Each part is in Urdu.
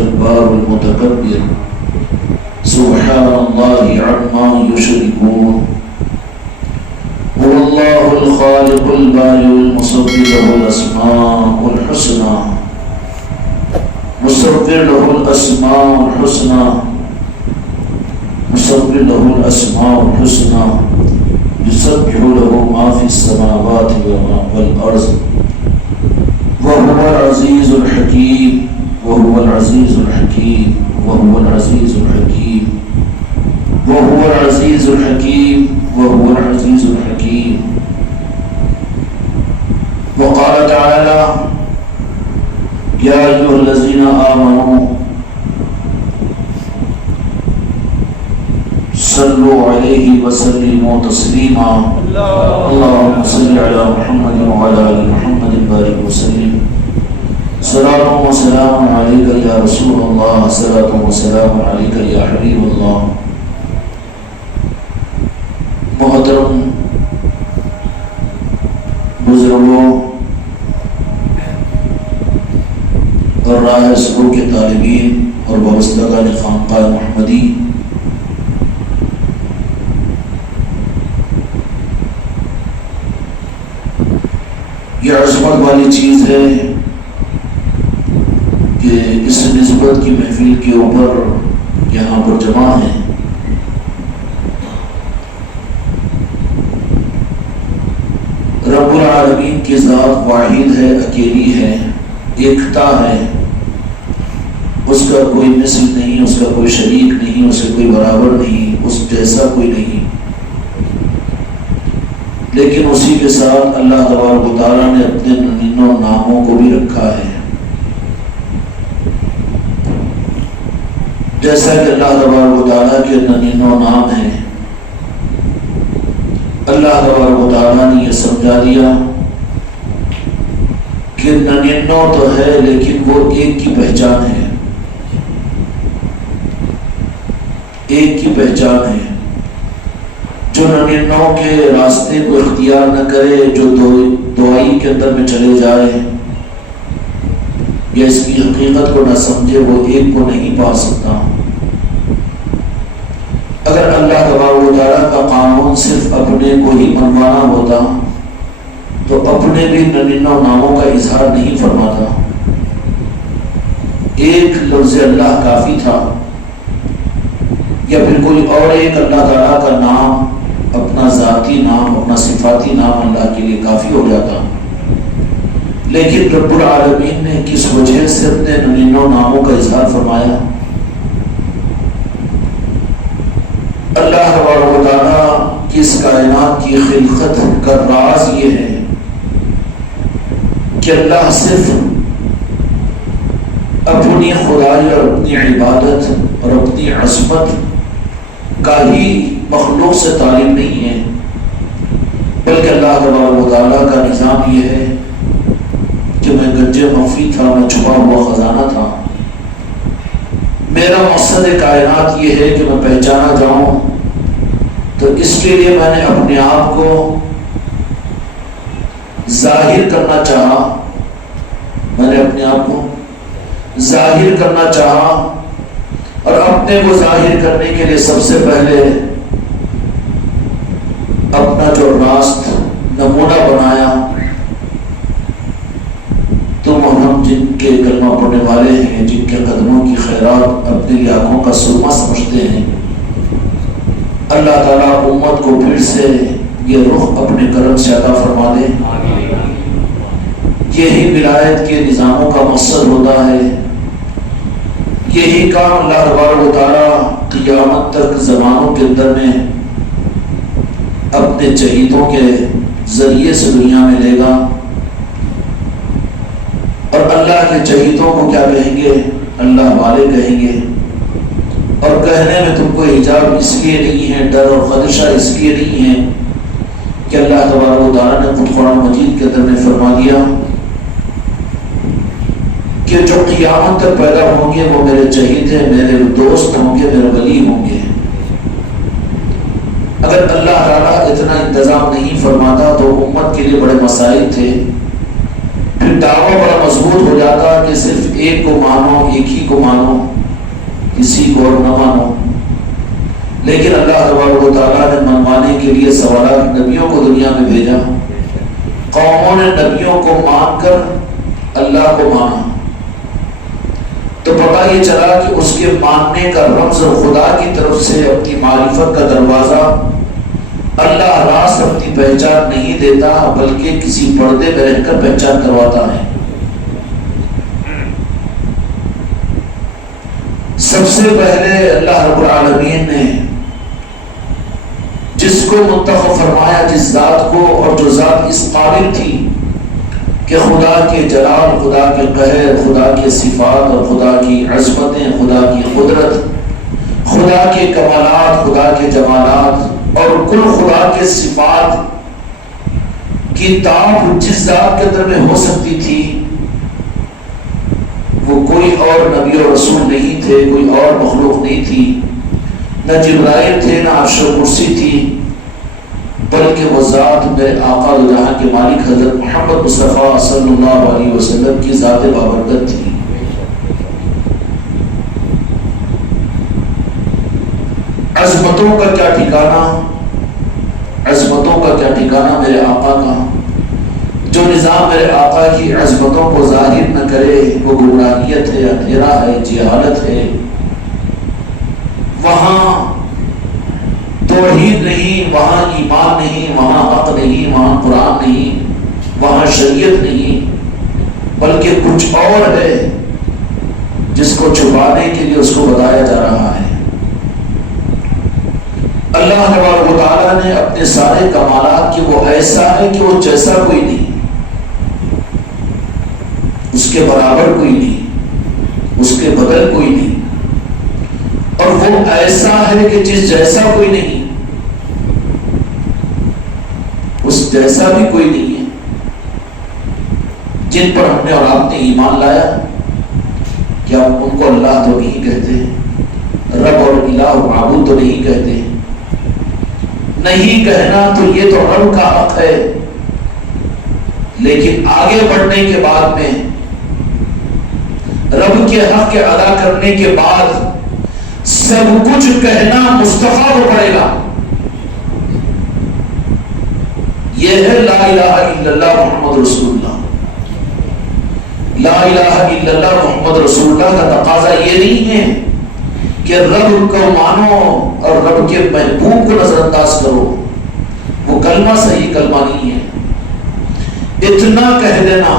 الجبار المتكبر سبحان الله عما يشركون هو الله الخالق البارئ المصور له الأسماء الحسنى مصور له الأسماء الحسنى مصور له الأسماء الحسنى يسبح له ما في السماوات والأرض وهو العزيز الحكيم وهو العزيز الحكيم وهو العزيز الحكيم وهو العزيز الحكيم وهو العزيز الحكيم. وقال تعالى يا أيها الذين آمنوا صلوا عليه وسلموا تسليما اللهم صل على محمد وعلى آل محمد بارك وسلم صلاة وسلام عليك يا رسول الله صلاة وسلام عليك يا حبيب الله. محترم بزرگوں اور راہ سلوک کے طالبین اور وابستگان خانقاہ محمدی، یہ عظمت والی چیز ہے کہ اس نسبت کی محفل کے اوپر یہاں پر جمع ہیں. رب العالمین کی ذات واحد ہے، اکیلی ہے، ایکتا ہے، اس کا کوئی مثل نہیں، اس کا کوئی شریک نہیں، اس کا کوئی برابر نہیں، اس جیسا کوئی نہیں. لیکن اسی کے ساتھ اللہ تبارک و تعالیٰ نے اپنے ننوں ناموں کو بھی رکھا ہے. جیسا کہ اللہ تبارک و تعالیٰ کے ننوں نام ہیں، اللہ تبارک و تعالیٰ نے یہ سمجھا دیا کہ ننوں تو ہے لیکن وہ ایک کی پہچان ہے، ایک کی پہچان ہے. جو ننوں کے راستے کو اختیار نہ کرے، جو دعائی کے اندر میں چلے جائے یا اس کی حقیقت کو نہ سمجھے، وہ ایک کو نہیں پا سکتا. اگر اللہ تبارک و تعالیٰ کا قانون صرف اپنے کو ہی منوانا ہوتا تو اپنے بھی ننوں ناموں کا اظہار نہیں فرماتا. ایک لفظ اللہ کافی تھا، یا پھر کوئی اور ایک اللہ تعالیٰ کا نام، اپنا ذاتی نام، اپنا صفاتی نام اللہ کے لیے کافی ہو جاتا. لیکن رب العالمین نے کس وجہ سے اپنے ننوں ناموں کا اظہار فرمایا؟ اللہ تبارک و تعالیٰ کی اس کائنات کی خلقت کا راز یہ ہے کہ اللہ صرف اپنی خدائی اور اپنی عبادت اور اپنی عظمت کا ہی مخلوق سے تعلیم نہیں ہے، بلکہ اللہ تبارک و تعالیٰ کا نظام یہ ہے کہ میں گنج مخفی تھا، میں چھپا ہوا خزانہ تھا. میرا مقصد کائنات یہ ہے کہ میں پہچانا جاؤں، تو اس کے لیے میں نے اپنے آپ کو ظاہر کرنا چاہا. میں نے اپنے آپ کو ظاہر کرنا چاہا، اور اپنے کو ظاہر کرنے کے لیے سب سے پہلے اپنا جو راست نمونہ بنایا. تم اور ہم جن کے کلمہ پڑھنے والے ہیں، جن کے قدموں کی خیرات اپنی آنکھوں کا سرما سمجھتے ہیں، اللہ تعالیٰ امت کو پھر سے یہ رخ اپنے کرم سے عطا فرما دے. یہی ولایت کے نظاموں کا مقصد ہوتا ہے. یہی کام اللہ تبارک و تعالیٰ قیامت تک زمانوں کے اندر میں اپنے چہیتوں کے ذریعے سے دنیا میں لے گا. اور اللہ کے چہیتوں کو کیا کہیں گے؟ اللہ والے کہیں گے. اور کہنے میں تم کو حجاب اس لیے نہیں ہے، ڈر اور خدشہ اس لیے نہیں ہے کہ اللہ تبارک و تعالیٰ نے خود قرآن مجید کے اندر میں فرما دیا کہ جو قیامت تک پیدا ہوں گے وہ میرے چہیت ہیں، میرے دوست ہوں گے، میرے ولی ہوں گے. اگر اللہ تعالیٰ اتنا انتظام نہیں فرماتا تو امت کے لیے بڑے مسائل تھے. پھر دعویٰ بڑا مضبوط ہو جاتا کہ صرف ایک کو مانو، ایک ہی کو مانو، کسی کو اور نہ مانو۔ لیکن اللہ تبارک و تعالیٰ نے منوانے کے لیے سوالات نبیوں کو دنیا میں بھیجا، قوموں نے نبیوں کو مان کر اللہ کو مانا، تو پتہ یہ چلا کہ اس کے ماننے کا رمز خدا کی طرف سے اپنی معرفت کا دروازہ اللہ راست اپنی پہچان نہیں دیتا، بلکہ کسی پردے میں رہ کر پہچان کرواتا ہے۔ سب سے پہلے اللہ رب العالمین نے جس کو منتخب فرمایا، جس ذات کو، اور جو ذات اس قابل تھی کہ خدا کے جلال، خدا کے قہر، خدا کے صفات اور خدا کی عظمتیں، خدا کی قدرت، خدا کے کمالات، خدا کے جمالات اور کل خدا کے صفات کی تاب جس ذات کے اندر میں ہو سکتی تھی، وہ کوئی اور نبی اور رسول نہیں تھے، کوئی اور مخلوق نہیں تھی، نہ جبرائیل تھے، نہ عرش و کرسی تھی، بلکہ وہ ذات میرے آقا دو جہاں کے مالک حضرت محمد مصطفیٰ صلی اللہ علیہ وسلم کی ذات بابرکت تھی۔ عظمتوں کا کیا ٹھکانہ، عظمتوں کا کیا ٹھکانہ میرے آقا کا۔ جو نظام میرے آقا کی عظمتوں کو ظاہر نہ کرے وہ گمراہیت ہے، اندھیرا ہے، جہالت ہے۔ وہاں توحید نہیں، وہاں ایمان نہیں، وہاں حق نہیں، وہاں قرآن نہیں، وہاں شریعت نہیں، بلکہ کچھ اور ہے جس کو چھپانے کے لیے اس کو بتایا جا رہا ہے۔ اللہ تبارک و تعالیٰ نے اپنے سارے کمالات کہ وہ ایسا ہے کہ وہ جیسا کوئی نہیں، اس کے برابر کوئی نہیں، اس کے بدل کوئی نہیں، اور وہ ایسا ہے کہ جس جیسا کوئی نہیں، اس جیسا بھی کوئی نہیں ہے۔ جن پر ہم نے اور آپ نے ایمان لایا، کیا ان کو اللہ تو نہیں کہتے، رب اور الہ معبود تو نہیں کہتے؟ نہیں کہنا تو یہ تو رب کا حق ہے، لیکن آگے بڑھنے کے بعد میں رب کے حق کے ادا کرنے کے بعد سب کچھ کہنا مصطفیٰ کو پڑے گا۔ یہ ہے لا الہ الا اللہ محمد رسول اللہ۔ لا الہ الا اللہ محمد رسول اللہ کا تقاضا یہ نہیں ہے کہ رب کو مانو اور رب کے محبوب کو نظر انداز کرو، وہ کلمہ صحیح کلمہ نہیں ہے۔ اتنا کہہ دینا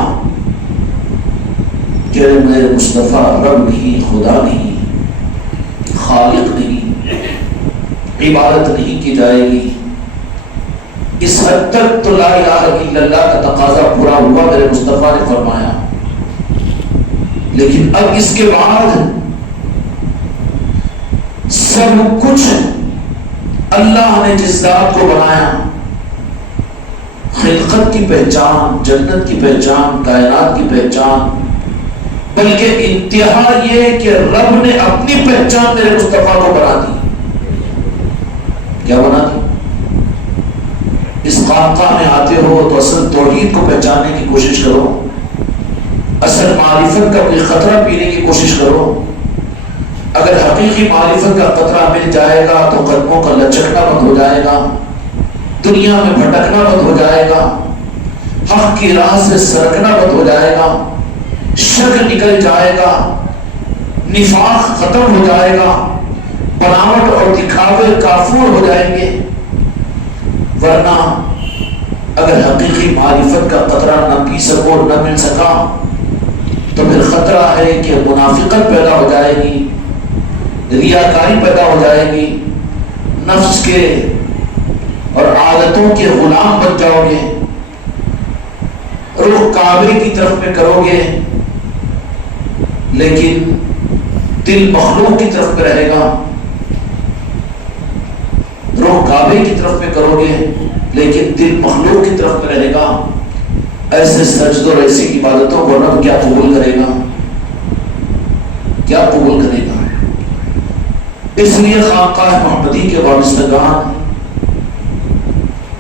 کہ میرے مصطفیٰ رب نہیں، خدا نہیں، خالق نہیں، عبادت نہیں کی جائے گی، اس حد تک تو لا الہ الا اللہ کا تقاضا پورا ہوا، میرے مصطفیٰ نے فرمایا۔ لیکن اب اس کے بعد سب کچھ اللہ نے جس ذات کو بنایا، خلقت کی پہچان، جنت کی پہچان، کائنات کی پہچان، بلکہ انتہا یہ کہ رب نے اپنی پہچان میرے مصطفیٰ کو بنا دی۔ کیا بنا دی؟ اس خانقاہ میں آتے ہو تو اصل توحید کو پہچاننے کی کوشش کرو، اصل معرفت کا کوئی خطرہ پینے کی کوشش کرو۔ اگر حقیقی معرفت کا قطرہ مل جائے گا تو قدموں کا لچکنا بند ہو جائے گا، دنیا میں بھٹکنا بند ہو جائے گا، حق کی راہ سے سرکنا بند ہو جائے گا، شک نکل جائے گا، نفاق ختم ہو جائے گا، بناوٹ اور دکھاوے کافور ہو جائیں گے۔ ورنہ اگر حقیقی معرفت کا قطرہ نہ پی سکو، نہ مل سکا، تو پھر خطرہ ہے کہ منافقت پیدا ہو جائے گی، ریاکاری پیدا ہو جائے گی، نفس کے اور عادتوں کے غلام بن جاؤ گے، رخ کعبے کی طرف میں کرو گے لیکن دل مخلوق کی طرف میں رہے گا، رخ کعبے کی طرف میں کرو گے لیکن دل مخلوق کی طرف میں رہے گا۔ ایسے سجد اور ایسی عبادتوں کو رب کیا قبول کرے گا؟ کیا قبول کرے گا؟ اس لیے خانقاہ محمدی کے وابستگان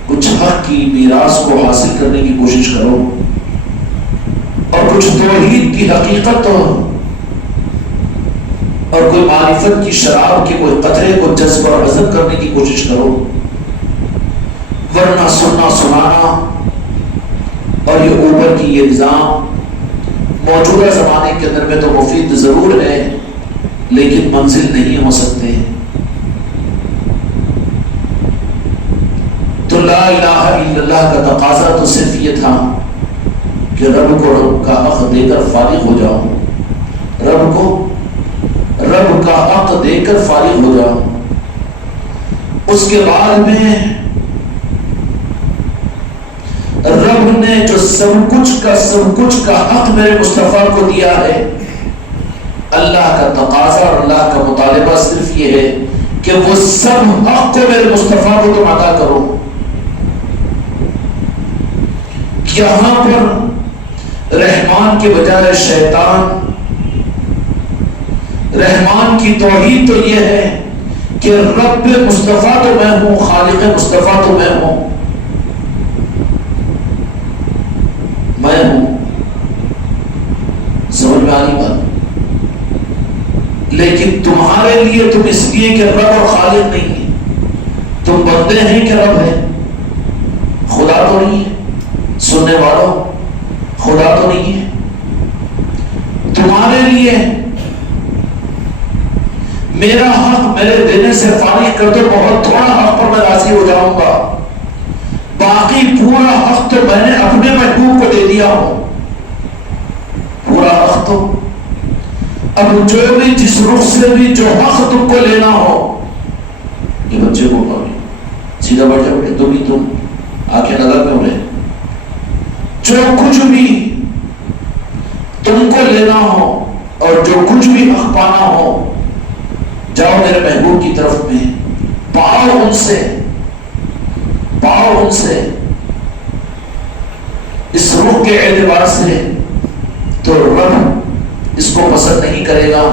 کچھ حق کی میراث کو حاصل کرنے کی کوشش کرو، کچھ توحید کی حقیقت اور کوئی معرفت کی شراب کے کوئی قطرے کو جذب اور ہضم کرنے کی کوشش کرو، ورنہ سننا سنانا اور یہ اوپر کی یہ نظام موجودہ زمانے کے اندر میں تو مفید ضرور ہے لیکن منزل نہیں ہو سکتے۔ تو لا الہ الا اللہ کا تقاضا تو صرف یہ تھا کہ رب کو رب کا حق دے کر فارغ ہو جاؤ، رب کو رب کا حق دے کر فارغ ہو جاؤ۔ اس کے بعد میں رب نے جو سب کچھ کا حق میرے مصطفیٰ کو دیا ہے، اللہ کا تقاضا اور اللہ کا مطالبہ صرف یہ ہے کہ وہ سب حق کو میرے مصطفیٰ کو تم عطا کرو۔ یہاں پر رحمان کے بجائے شیطان، رحمان کی توحید تو یہ ہے کہ رب مصطفیٰ تو میں ہوں، خالق مصطفیٰ تو میں ہوں، میں ہوں۔ سمجھ میں آنی بات؟ لیکن تمہارے لیے تم اس لیے کہ رب اور خالق نہیں ہے، تم بندے ہیں کہ رب ہے، خدا تو نہیں ہے۔ سننے والوں، خدا تو نہیں ہے۔ تمہارے لیے میرا حق میرے دینے سے فارغ کر دو، بہت تھوڑا حق پر میں راضی ہو جاؤں گا، باقی پورا حق تو میں نے اپنے محبوب کو دے دیا ہوں، پورا حق تو۔ اب جو بھی جس رخ سے بھی جو حق تم کو لینا ہو، یہ بچے کو کہو سیدھا بیٹھے بیٹھے تم ہی تم آنکھیں نظر میں ہو رہے، جو کچھ بھی تم کو لینا ہو اور جو کچھ بھی حق پانا ہو، جاؤ میرے محبوب کی طرف میں، پاؤ ان سے، پاؤ ان سے۔ اس روح کے اعتبار سے تو رب اس کو پسند نہیں کرے گا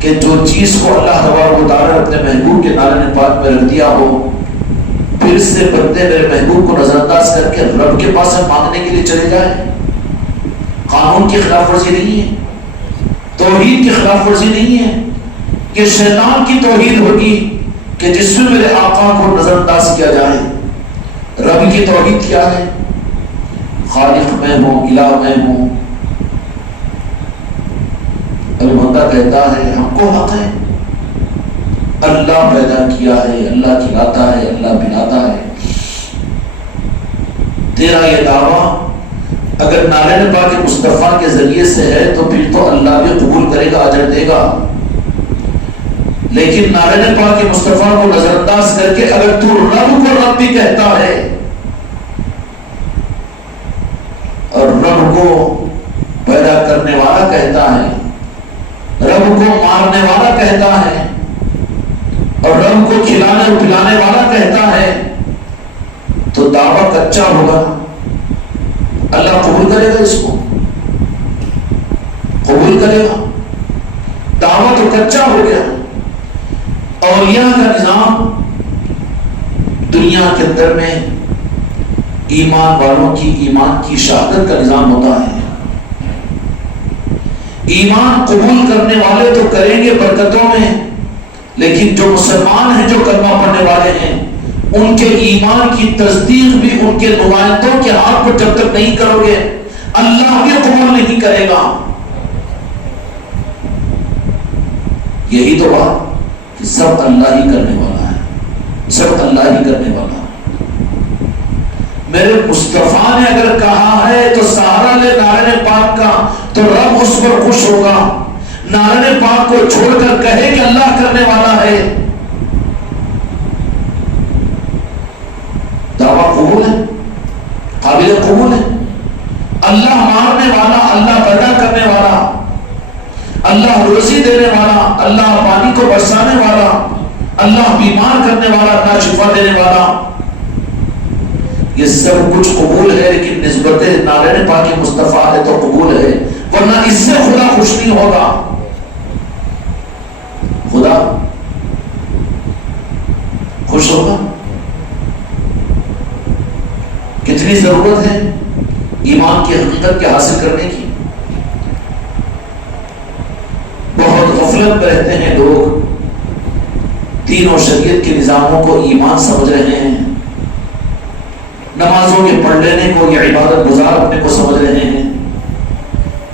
کہ جو چیز کو اللہ تبارک و تعالیٰ اپنے محبوب کے نالے پاک میں رکھ دیا ہو، پھر سے بندے میرے محبوب کو نظر انداز کر کے رب کے پاس مانگنے کے لیے چلے جائے۔ قانون کی خلاف ورزی نہیں ہے، توحید کی خلاف ورزی نہیں ہے، یہ شیطان کی توحید ہوگی کہ جس میں میرے آقا کو نظر انداز کیا جائے۔ رب کی توحید کیا ہے؟ خالق میں ہوں، الہ میں ہوں۔ بندہ کہتا ہے ہم کو حق ہے، اللہ پیدا کیا ہے، اللہ کھلاتا ہے، اللہ پلاتا ہے۔ تیرا یہ دعویٰ اگر نارین پاک مصطفیٰ کے ذریعے سے ہے تو پھر تو اللہ بھی قبول کرے گا، اجر دے گا۔ لیکن نارین پاک مصطفیٰ کو نظر انداز کر کے اگر تو رب کو رب بھی کہتا ہے اور رب کو پیدا کرنے والا کہتا ہے، رب کو مارنے والا کہتا ہے اور رب کو کھلانے اور پلانے والا کہتا ہے، تو دعویٰ کچا ہوگا۔ اللہ قبول کرے گا، اس کو قبول کرے گا؟ دعویٰ تو کچا ہو گیا۔ اولیاء کا نظام دنیا کے اندر میں ایمان والوں کی ایمان کی شہادت کا نظام ہوتا ہے۔ ایمان قبول کرنے والے تو کریں گے برکتوں میں، لیکن جو مسلمان ہیں، جو کلمہ پڑھنے والے ہیں، ان کے ایمان کی تصدیق بھی ان کے نمائندوں کے ہاتھ پر جب تک نہیں کرو گے اللہ بھی قبول نہیں کرے گا۔ یہی تو بات کہ سب اللہ ہی کرنے والا ہے، سب اللہ ہی کرنے والا ہے۔ میرے مصطفیٰ نے اگر کہا ہے تو سہارا لے نارین پاک کا، تو رب اس پر خوش ہوگا۔ نارین پاک کو چھوڑ کر کہے کہ اللہ کرنے والا ہے، دعویٰ قبول ہے، قابل قبول ہے۔ اللہ مارنے والا، اللہ پیدا کرنے والا، اللہ روزی دینے والا، اللہ پانی کو برسانے والا، اللہ بیمار کرنے والا، اللہ شفا دینے والا، یہ سب کچھ قبول ہے، لیکن نسبت نارین پاک مصطفیٰ ہے تو قبول ہے، ورنہ اس سے خدا خوش نہیں ہوگا۔ خدا خوش ہوگا؟ کتنی ضرورت ہے ایمان کی حقیقت کے حاصل کرنے کی۔ غفلت میں رہتے ہیں لوگ، دین اور شریعت کے نظاموں کو ایمان سمجھ رہے ہیں، نمازوں کے پڑھ لینے کو یا عبادت گزار اپنے کو سمجھ رہے ہیں۔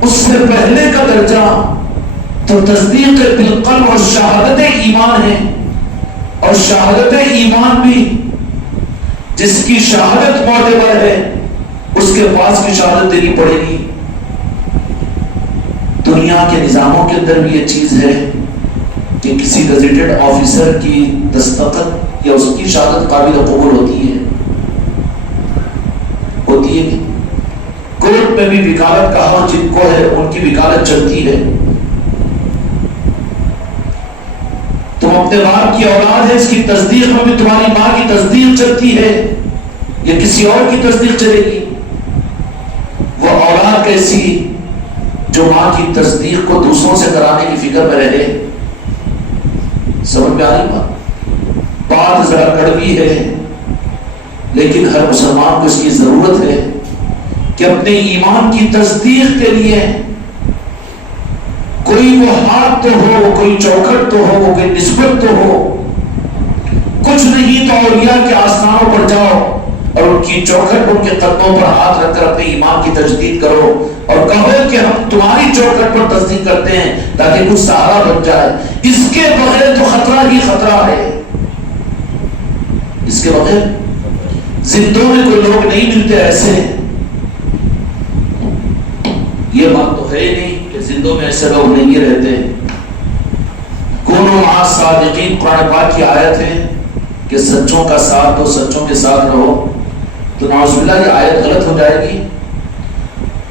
اس سے پہلے کا درجہ تو تصدیق بالقلب اور شہادت ایمان ہے، اور شہادت ایمان بھی جس کی شہادت معتبر ہے اس کے پاس کی شہادت دینی پڑے گی۔ دنیا کے نظاموں کے اندر بھی یہ چیز ہے کہ کسی گزیٹڈ آفیسر کی دستخط یا اس کی شہادت قابل قبول ہوتی ہے کورٹ میں بھی وکالت کا حق جن کو ہے ان کی وکالت چلتی ہے۔ تم اپنے باپ کی اولاد ہے، اس کی تصدیق میں بھی تمہاری ماں کی تصدیق چلتی ہے یا کسی اور کی تصدیق چلے گی؟ وہ اولاد کیسی جو ماں کی تصدیق کو دوسروں سے کرانے کی فکر میں رہے؟ سمجھ میں آ رہی بات ذرا کڑوی ہے، لیکن ہر مسلمان کو اس کی ضرورت ہے کہ اپنے ایمان کی تصدیق کے لیے کوئی وہ ہاتھ تو ہو، کوئی چوکھٹ تو ہو، کوئی نسبت تو ہو، کچھ نہیں تو اولیاء کے آستانوں پر جاؤ اور ان کی چوکھٹ، ان کے قدموں پر ہاتھ رکھ کر اپنے ایمان کی تجدید کرو اور کہو کہ ہم تمہاری چوکھٹ پر تصدیق کرتے ہیں تاکہ کچھ سہارا بن جائے۔ اس کے بغیر تو خطرہ ہی خطرہ ہے، اس کے بغیر زندوں میں کوئی لوگ نہیں ملتے ایسے، یہ بات تو ہے ہی نہیں کہ زندوں میں ایسے لوگ نہیں رہتے۔ کونوا مع الصادقین قرآن پاک کی آیت ہے کہ سچوں کا ساتھ دو، سچوں کے ساتھ رہو، تو نعوذ باللہ یہ آیت غلط ہو جائے گی۔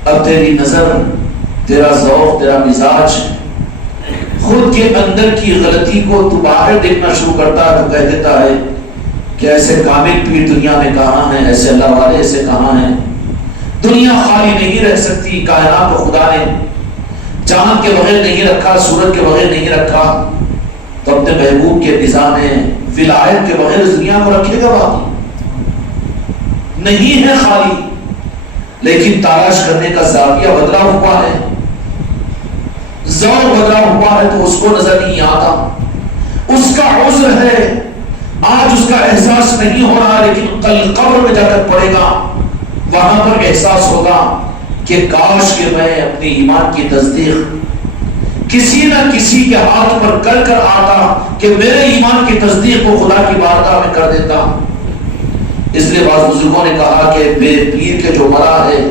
اب تیری نظر، تیرا ذوق، تیرا مزاج خود کے اندر کی غلطی کو تو باہر دیکھنا شروع کرتا ہے، تو کہہ دیتا ہے کہ ایسے کامل پیر دنیا میں کہاں ہیں، ایسے اللہ والے ایسے کہاں ہیں۔ دنیا خالی نہیں رہ سکتی، کائنات کو خدا نے چاند کے بغیر نہیں رکھا، سورج کے بغیر نہیں رکھا، تو اپنے محبوب کے نظام ولایت کے بغیر اس دنیا کو رکھے گا؟ باقی نہیں ہے خالی، لیکن تلاش کرنے کا زاویہ بدلا ہوا ہے، ذوق بدلا ہوا ہے، تو اس کو نظر نہیں آتا۔ اس کا عذر ہے، آج اس کا احساس نہیں ہو رہا، لیکن کل قبر میں جا کر پڑے گا، وہاں پر احساس ہوگا کہ کاش کہ میں اپنی ایمان کی تصدیق کسی نہ کسی کے ہاتھ پر کر آتا کہ میرے ایمان کی تصدیق کو خدا کی بارگاہ میں کر دیتا۔ اس لیے بعض بزرگوں نے کہا کہ بے پیر کے جو مرا ہے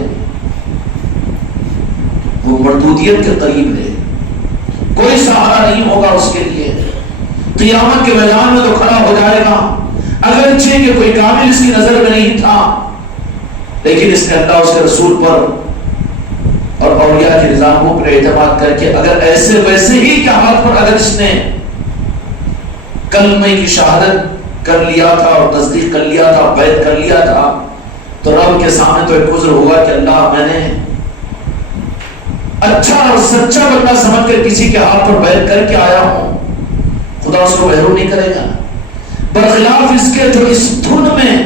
وہ مردودیت کے قریب ہے، کوئی سہارا نہیں ہوگا اس کے لیے، قیامت کے میدان میں تو کھڑا ہو جائے گا، اگرچہ کہ کوئی کامل اس کی نظر میں نہیں تھا، لیکن اس نے اللہ اس کے رسول پر اور اولیاء کے نظاموں پر اعتماد کر کے اگر ایسے ویسے ہی کے ہاتھ پر اگر اس نے کلمے کی شہادت کر لیا تھا اور تصدیق کر لیا تھا، بیعت کر لیا تھا، تو رب کے سامنے تو ایک عذر ہوگا کہ اللہ میں نے اچھا اور سچا بندہ سمجھ کر کسی کے ہاتھ پر بیعت کر کے آیا ہوں، خدا اس کو محروم نہیں کرے گا۔ برخلاف اس کے جو اس دھن میں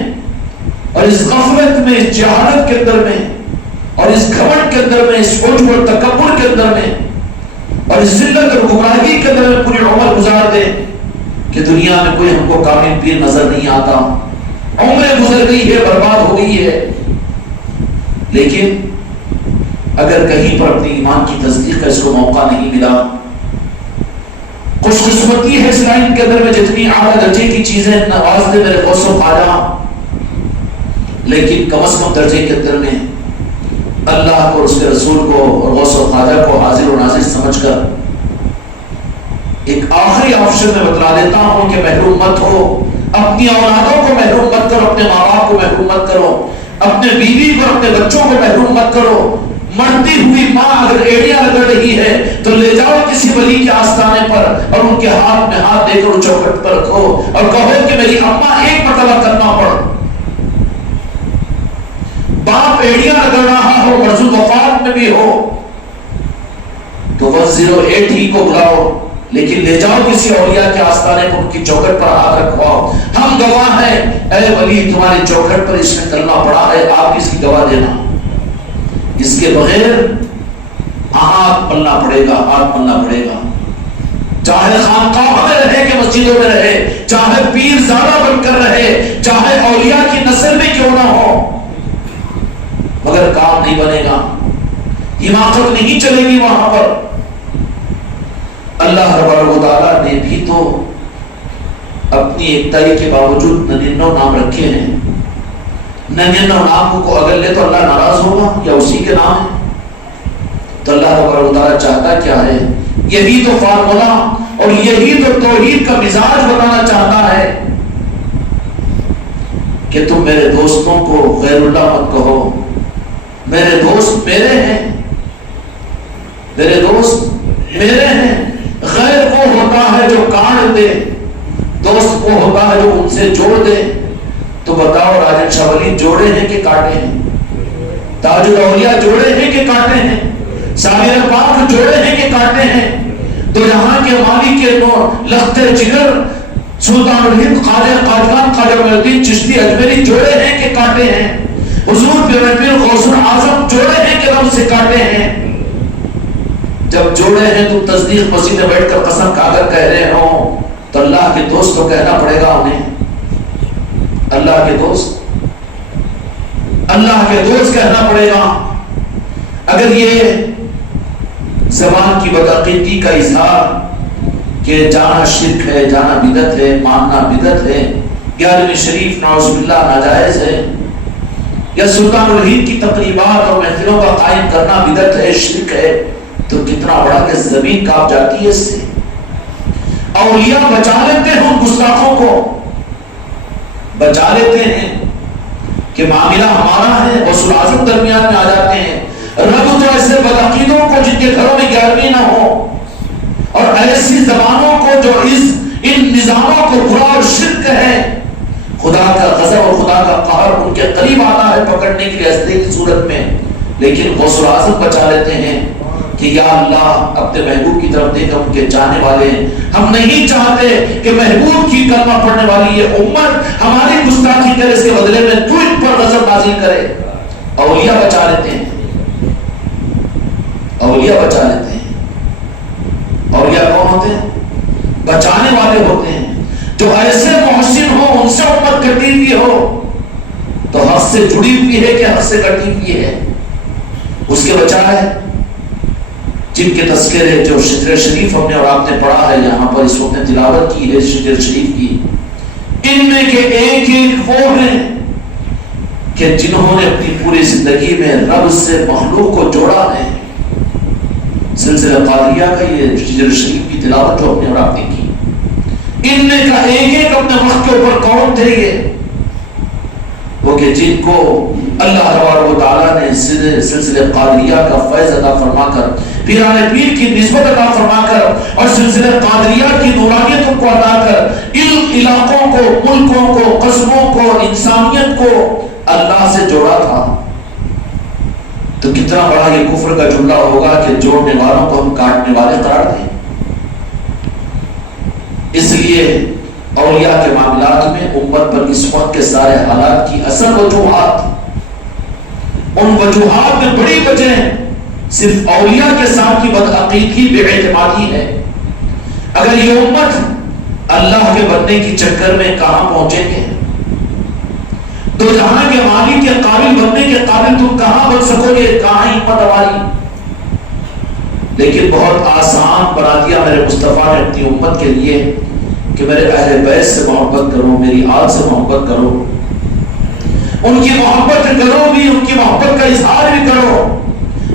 اور اس غفلت میں، اس جہالت کے اندر میں اور اس گھمنڈ کے اندر میں، اس عجب اور تکبر کے اندر میں اور اس ذلت اور گمراہی کے اندر میں پوری عمر گزار دے کہ دنیا میں کوئی ہم کو کامل پیر نظر نہیں آتا، عمریں گزر گئی ہے، برباد ہو گئی ہے، لیکن اگر کہیں پر اپنی ایمان کی تصدیق کا اس کو موقع نہیں ملا، خوش قسمتی ہے اس لائن کے اندر میں جتنی اعلیٰ درجے کی چیزیں نواز دے میرے غوث و خواجہ، لیکن کم از کم درجے کے اندر میں اللہ کو، اس کے رسول کو اور غوث و خواجہ کو حاضر و ناظر سمجھ کر ایک آخری آپشن میں بتلا دیتا ہوں کہ محروم مت ہو، اپنی اولادوں کو محروم مت کرو، اپنے ماں باپ کو محروم مت کرو، اپنے بیوی کو، اپنے بچوں کو محروم مت کرو۔ مرتی ہوئی ماں اگر ایڑیاں رگڑ رہی ہے تو لے جاؤ کسی ولی کے آستانے پر اور ان کے ہاتھ میں ہاتھ دے کر چوکھٹ پر رکھو اور کہو کہ میری اماں ایک مرتبہ کلمہ پڑھ۔ باپ ایڑیاں رگڑ رہا ہو، مرض وفات میں بھی ہو، تو 108 ہی کو بلاؤ، لیکن لے جاؤ کسی اولیاء کے آستانے پر، ان کی چوکھٹ پر ہاتھ رکھواؤ، ہم گواہ ہیں، اے ولی تمہاری چوکھٹ پر اس نے کلمہ پڑھا ہے، آپ اس کی گواہ دینا۔ اس کے بغیر ہاتھ ملنا پڑے گا، ہاتھ ملنا پڑے گا۔ چاہے خانقاہ میں رہے کہ مسجدوں میں رہے، چاہے پیر زادہ بن کر رہے، چاہے اولیاء کی نسل میں کیوں نہ ہو، مگر کام نہیں بنے گا، حماقت نہیں چلے گی وہاں پر۔ اللہ تبارک و تعالیٰ نے بھی تو اپنی ایکتائی کے باوجود 99 نام رکھے ہیں۔ 99 نام کو اگر لے تو اللہ ناراض ہوگا یا اسی کے نام ہے؟ تو اللہ تبارک و تعالیٰ چاہتا کیا ہے؟ یہی تو فارمولا اور یہی تو توحید کا مزاج بنانا چاہتا ہے کہ تم میرے دوستوں کو غیر اللہ مت کہو، میرے دوست میرے ہیں، میرے دوست میرے ہیں۔ غیر وہ ہوتا ہے جو کاٹ دے، دوست وہ ہوتا ہے جو ان سے جوڑ دے۔ تو بتاؤ راجن شاہ ولی جوڑے ہیں کہ کاٹے ہیں؟ تاج الاولیاء جوڑے ہیں کہ کاٹے ہیں؟ ساحر پاک جوڑے ہیں کہ کاٹے ہیں؟ تو یہاں کے مالک کے لخت جگر سلطان الہند خواجہ قادیان خواجہ معین الدین چشتی اجمیری جوڑے ہیں کہ کاٹے ہیں؟ حضور پیر غوث اعظم جوڑے ہیں کہ رب سے کاٹے ہیں؟ جب جوڑے ہیں تو تصدیق مسجد میں بیٹھ کر قسم کھا کر کہہ رہے ہوں تو اللہ کے دوست کو کہنا پڑے گا انہیں، اللہ کے دوست، اللہ کے دوست کہنا پڑے گا۔ اگر یہ زبان کی بدعقیدگی کا اظہار کہ جانا شرک ہے، جانا بدعت ہے، ماننا بدعت ہے، 11ویں شریف نعوذ باللہ ناجائز ہے، یا سلطان الہند کی تقریبات اور محفلوں کا قائم کرنا بدعت ہے، شرک ہے، تو کتنا بڑا کہ زمین کانپ جاتی ہے اس سے۔ اولیاء بچا لیتے ہیں ان گستاخوں کو، بچا لیتے ہیں کہ معاملہ ہمارا ہے، غوث اعظم درمیان میں آ جاتے ہیں۔ رب تو ایسے بدعقیدوں کو جن کے گھروں میں 11ویں نہ ہو اور ایسی زبانوں کو جو ان نظاموں کو برا اور شرک ہے، خدا کا غضب اور خدا کا قہر ان کے قریب آتا ہے پکڑنے کے لیے ہستے کی صورت میں، لیکن غوث اعظم بچا لیتے ہیں کہ یا اللہ اپنے محبوب کی طرف دیکھ ان کے چاہنے والے ہیں، ہم نہیں چاہتے کہ محبوب کی کلمہ پڑھنے والی یہ امت ہماری گستاخی کرے، اس کے بدلے میں تو ان پر غضب نازل کرے۔ اولیاء بچا لیتے ہیں، اولیاء بچا لیتے ہیں۔ اولیاء کون ہوتے ہیں؟ بچانے والے ہوتے ہیں، جو ایسے محسن ہو، ان سے امت کٹی ہوئی ہو تو حق سے جڑی ہوئی ہے کہ حق سے کٹی ہوئی ہے، اس کے بچائے جن کے تذکرے جو شجر شریف ہم نے اور آپ نے پڑھا ہے، یہاں پر اس وقت نے تلاوت کی ہے شجر شریف کی، ان میں کے ایک ایک وہ ہیں کہ جنہوں نے اپنی پوری زندگی میں رب سے مخلوق کو جوڑا ہے۔ سلسلہ قادریہ کا یہ شجر شریف کی تلاوت جو ہم نے اور آپ نے کی، ان میں کا ایک ایک اپنے وقت کے اوپر کون تھے یہ؟ وہ کہ جن کو اللہ تبارک و تعالیٰ نے سلسلہ قادریہ کا فیض عطا فرما کر، پیران پیر کی نسبت عطا فرما کر اور سلسلہ قادریہ کی نورانیتوں کو عطا کر ان علاقوں کو، ملکوں کو، قصبوں کو، انسانیت کو اللہ سے جوڑا تھا، تو کتنا بڑا یہ کفر کا جملہ ہوگا کہ جوڑنے والوں کو ہم کاٹنے والے قرار دیں۔ اس لیے اولیاء کے معاملات میں امت پر اس وقت کے سارے حالات کی اصل وجوہات، ان وجوہات میں بڑی وجہ صرف اولیاء کے ساتھ کی بدعقیدگی، بے اعتمادی ہے۔ اگر یہ امت اللہ کے بننے کی چکر میں کہاں پہنچیں گے، تو جہاں کے مالک کے قابل بننے کے قابل تم کہاں بن سکو گے، کہاں ہمت ہماری؟ لیکن بہت آسان بنا دیا میرے مصطفیٰ نے اپنی امت کے لیے کہ میرے اہل بیت سے محبت کرو، میری آل سے محبت کرو، ان کی محبت کرو بھی، ان کی محبت کا اظہار بھی کرو،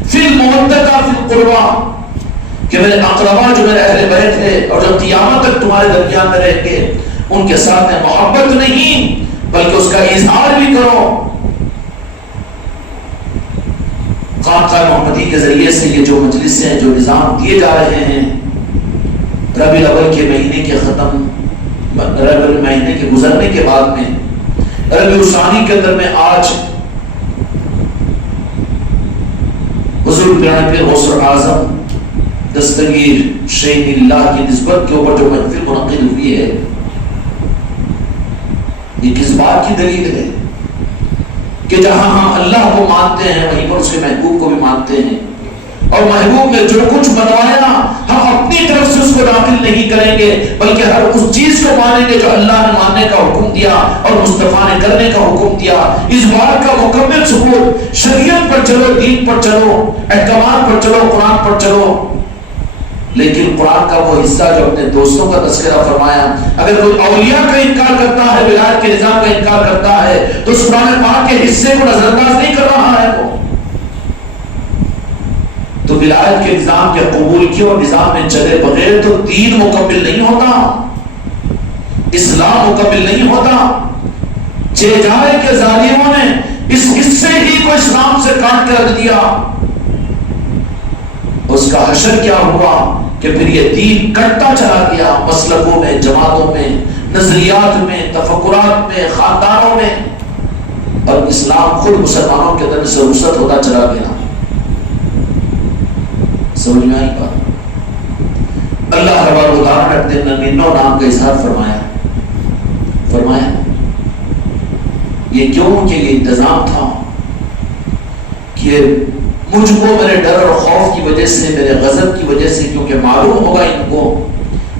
فی المودۃ فی القربى، کہ میرے اقربا جو میرے اہل بیت ہے اور جو قیامت تک تمہارے درمیان میں رہیں گے، ان کے ساتھ میں محبت نہیں بلکہ اس کا اظہار بھی کرو۔ خانقاہ محمدی کے ذریعے سے یہ جو مجلسیں، جو نظام دیے جا رہے ہیں، ربیع الاول کے مہینے کے ختم، ربیع الاول مہینے کے گزرنے کے بعد میں ربیع الثانی کے اندر میں آج حضور پیران پیر غوث اعظم دستگیر شیخ اللہ کی نسبت کے اوپر جو محفل منعقد ہوئی ہے، یہ کس بات کی دلیل ہے کہ جہاں ہم اللہ کو مانتے ہیں وہیں پر اس کے محبوب کو بھی مانتے ہیں، اور محبوب نے جو کچھ بنوایا ہم اپنی طرف سے اس کو داخل نہیں کریں گے بلکہ ہر اس چیز کو مانیں گے جو اللہ نے ماننے کا حکم دیا اور مصطفیٰ نے کرنے کا حکم دیا. اس بات کا مکمل ثبوت شریعت پر چلو، دین پر چلو، احکامات پر چلو، قرآن پر چلو. لیکن قرآن کا وہ حصہ جو اپنے دوستوں کا تذکرہ فرمایا، اگر کوئی اولیاء کا انکار کرتا ہے، ولایت کے نظام کا انکار کرتا ہے تو اس قرآن پاک کے حصے کو نظر انداز نہیں کر رہا ہے وہ. تو ولایت کے نظام کے قبول کیے اور نظام میں چلے بغیر تو دین مکمل نہیں ہوتا، اسلام مکمل نہیں ہوتا. جائے کہ ظالموں نے اس حصے ہی کو اسلام سے کاٹ کے رکھ دیا. اس کا حشر کیا ہوا کہ پھر یہ دین کٹتا چلا گیا، مسلکوں میں، جماعتوں میں، نظریات میں، تفکرات میں، خاندانوں میں، اور اسلام خود مسلمانوں کے اندر سے رخصت ہوتا چلا گیا. سمجھ میں آئی بات؟ اللہ رب العالمین نے اپنے ننو نام کا اظہار فرمایا یہ کیوں کہ یہ انتظام تھا کہ مجھ کو میرے ڈر اور خوف کی وجہ سے، میرے غضب کی وجہ سے، کیونکہ معلوم ہوگا ان کو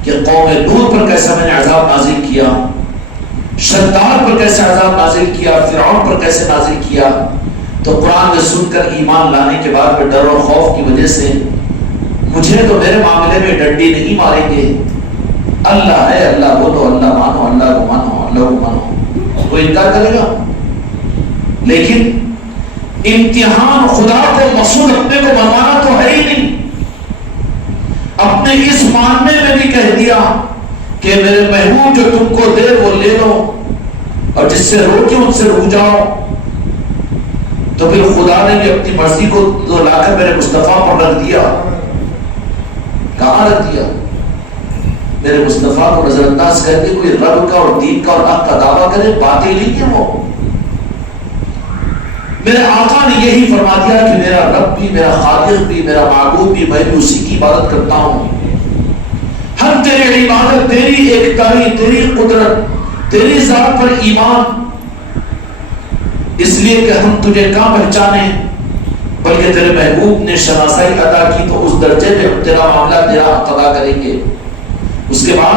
کہ قوم لوط پر کیسا میں نے عذاب نازل کیا، شداد پر کیسے عذاب نازل کیا، فرعون پر کیسے نازل کیا. تو قرآن میں سن کر ایمان لانے کے بعد میں ڈر اور خوف کی وجہ سے مجھے تو میرے معاملے میں ڈنڈی نہیں ماریں گے. اللہ ہے، اللہ بولو، اللہ مانو، اللہ کو مانو، اللہ کو مانو. وہ انکار کرے گا؟ لیکن امتحان خدا کو مصول اپنے کو منوانا تو ہے ہی نہیں. اپنے اس ماننے میں بھی کہہ دیا کہ میرے محبوب جو تم کو دے وہ لے لو اور جس سے روکے ان سے رک جاؤ. تو پھر خدا نے بھی اپنی مرضی کو تو لا کر میرے مصطفیٰ پر رکھ دیا. کہاں رکھ دیا؟ میرے مصطفیٰ کو نظر انداز کر کے کوئی رب کا اور دین کا اور حق کا دعویٰ کرے، باتیں نہیں ہے وہ. میرے آقا نے یہی فرما دیا کہ میرا رب بھی، میرا خالق بھی، میرا معبود بھی، میں بھی اسی کی عبادت کرتا ہوں. ہم تیری عبادت، تیری ایکتائی، تیری قدرت، تیری ذات پر ایمان، اس لیے کہ ہم تجھے کہاں پہچانے بلکہ تیرے محبوب نے شناسائی ادا کی تو اس درجے میں ہم تیرا معاملہ تیرا حق ادا کریں گے. اس کے بعد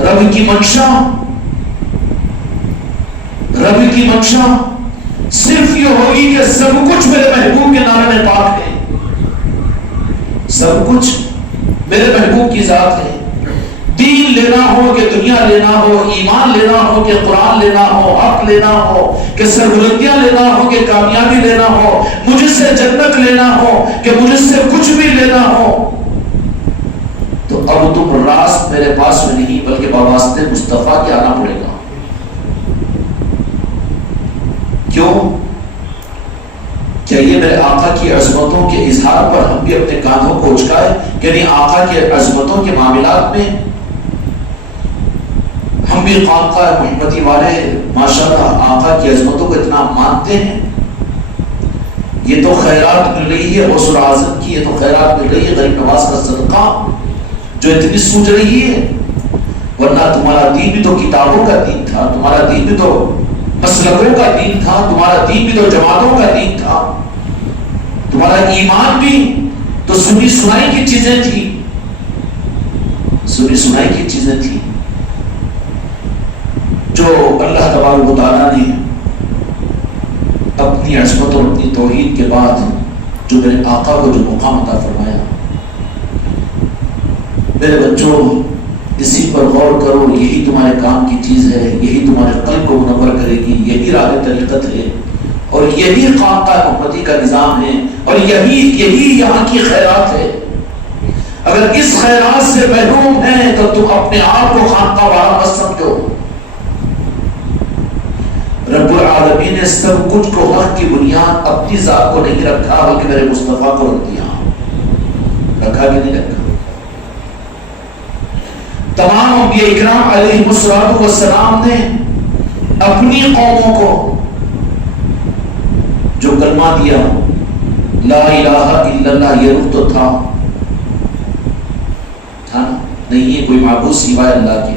رب کی منشا صرف یہ ہوگی کہ سب کچھ میرے محبوب کے نام میں پاک ہے، سب کچھ میرے محبوب کی ذات ہے. دین لینا ہو کہ دنیا لینا ہو، ایمان لینا ہو کہ قرآن لینا ہو، حق لینا ہو کہ سربلندیاں لینا ہو کہ کامیابی لینا ہو، مجھ سے جنت لینا ہو کہ مجھ سے کچھ بھی لینا ہو، تو اب تم راست میرے پاس میں نہیں بلکہ بواسطے مصطفیٰ کے آنا پڑے گا. کیوں؟ کیا یہ میرے آقا کی عظمتوں کے اظہار پر ہم بھی اپنے کانوں کو اچکائے کہ نہیں آقا کے عظمتوں کے معاملات میں ہم بھی خانقاہ محمدی والے ماشاءاللہ آقا کی عظمتوں کو اتنا مانتے ہیں؟ یہ تو خیرات مل رہی ہے غوث اعظم کی، یہ تو خیرات مل رہی ہے غریب نواز کا صدقہ جو اتنی سوچ رہی ہے. ورنہ تمہارا دین بھی تو کتابوں کا دین تھا، تمہارا دین بھی تو مسلکوں کا دین تھا، تمہارا دین بھی تو جماعتوں کا دین تھا، تمہارا ایمان بھی تو سنی سنائی کی چیزیں تھی، سنی سنائی کی چیزیں تھی جو اللہ تبارک و تعالیٰ نے اپنی عظمت اور اپنی توحید کے بعد جو میرے آقا کو جو مقام عطا فرمایا. میرے بچوں اسی پر غور کرو، یہی تمہارے کام کی چیز ہے، یہی تمہارے قلب کو منور کرے گی، یہی راہ طریقت ہے اور یہی خانقاہ محمدی کا نظام ہے اور یہی یہاں کی خیرات ہے. اگر اس خیرات سے محروم ہیں تو تم اپنے آپ کو خانقاہ والا مت سمجھو. رب العالمین نے سب کچھ کو حق کی بنیاد اپنی ذات کو نہیں رکھا بلکہ میرے مصطفیٰ کو رکھ دیا. رکھا بھی نہیں رکھا. تمام انبیاء اکرام علیہ السلام نے اپنی قوموں کو جو کلمہ دیا لا الہ الا اللہ، یہ رخ تو تھا نہیں ہے کوئی معبود سوائے اللہ کے.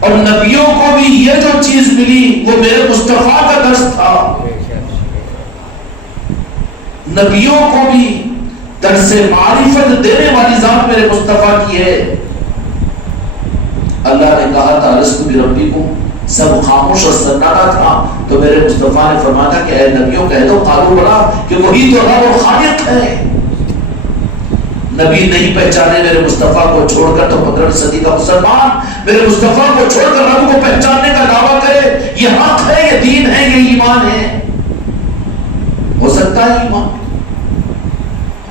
اور نبیوں کو بھی یہ جو چیز ملی وہ میرے مصطفیٰ کا درس تھا. نبیوں کو بھی درس معرفت دینے والی ذات میرے مصطفیٰ کی ہے۔ اللہ نے کہا تھا الستو بربکم، سب خاموش اور سناٹا تھا، تو میرے مصطفیٰ نے فرمایا کہ اے نبیوں کہہ دو قالوا بلا، کہ وہی تو رب و خالق ہے۔ نبی نہیں پہچانے میرے مصطفیٰ کو چھوڑ کر تو 15ویں صدی کا مسلمان میرے مصطفیٰ کو چھوڑ کر رب کو پہچاننے کا دعویٰ کرے، یہ حق ہے، یہ دین ہے، یہ ایمان ہے؟ ہو سکتا ہے ایمان؟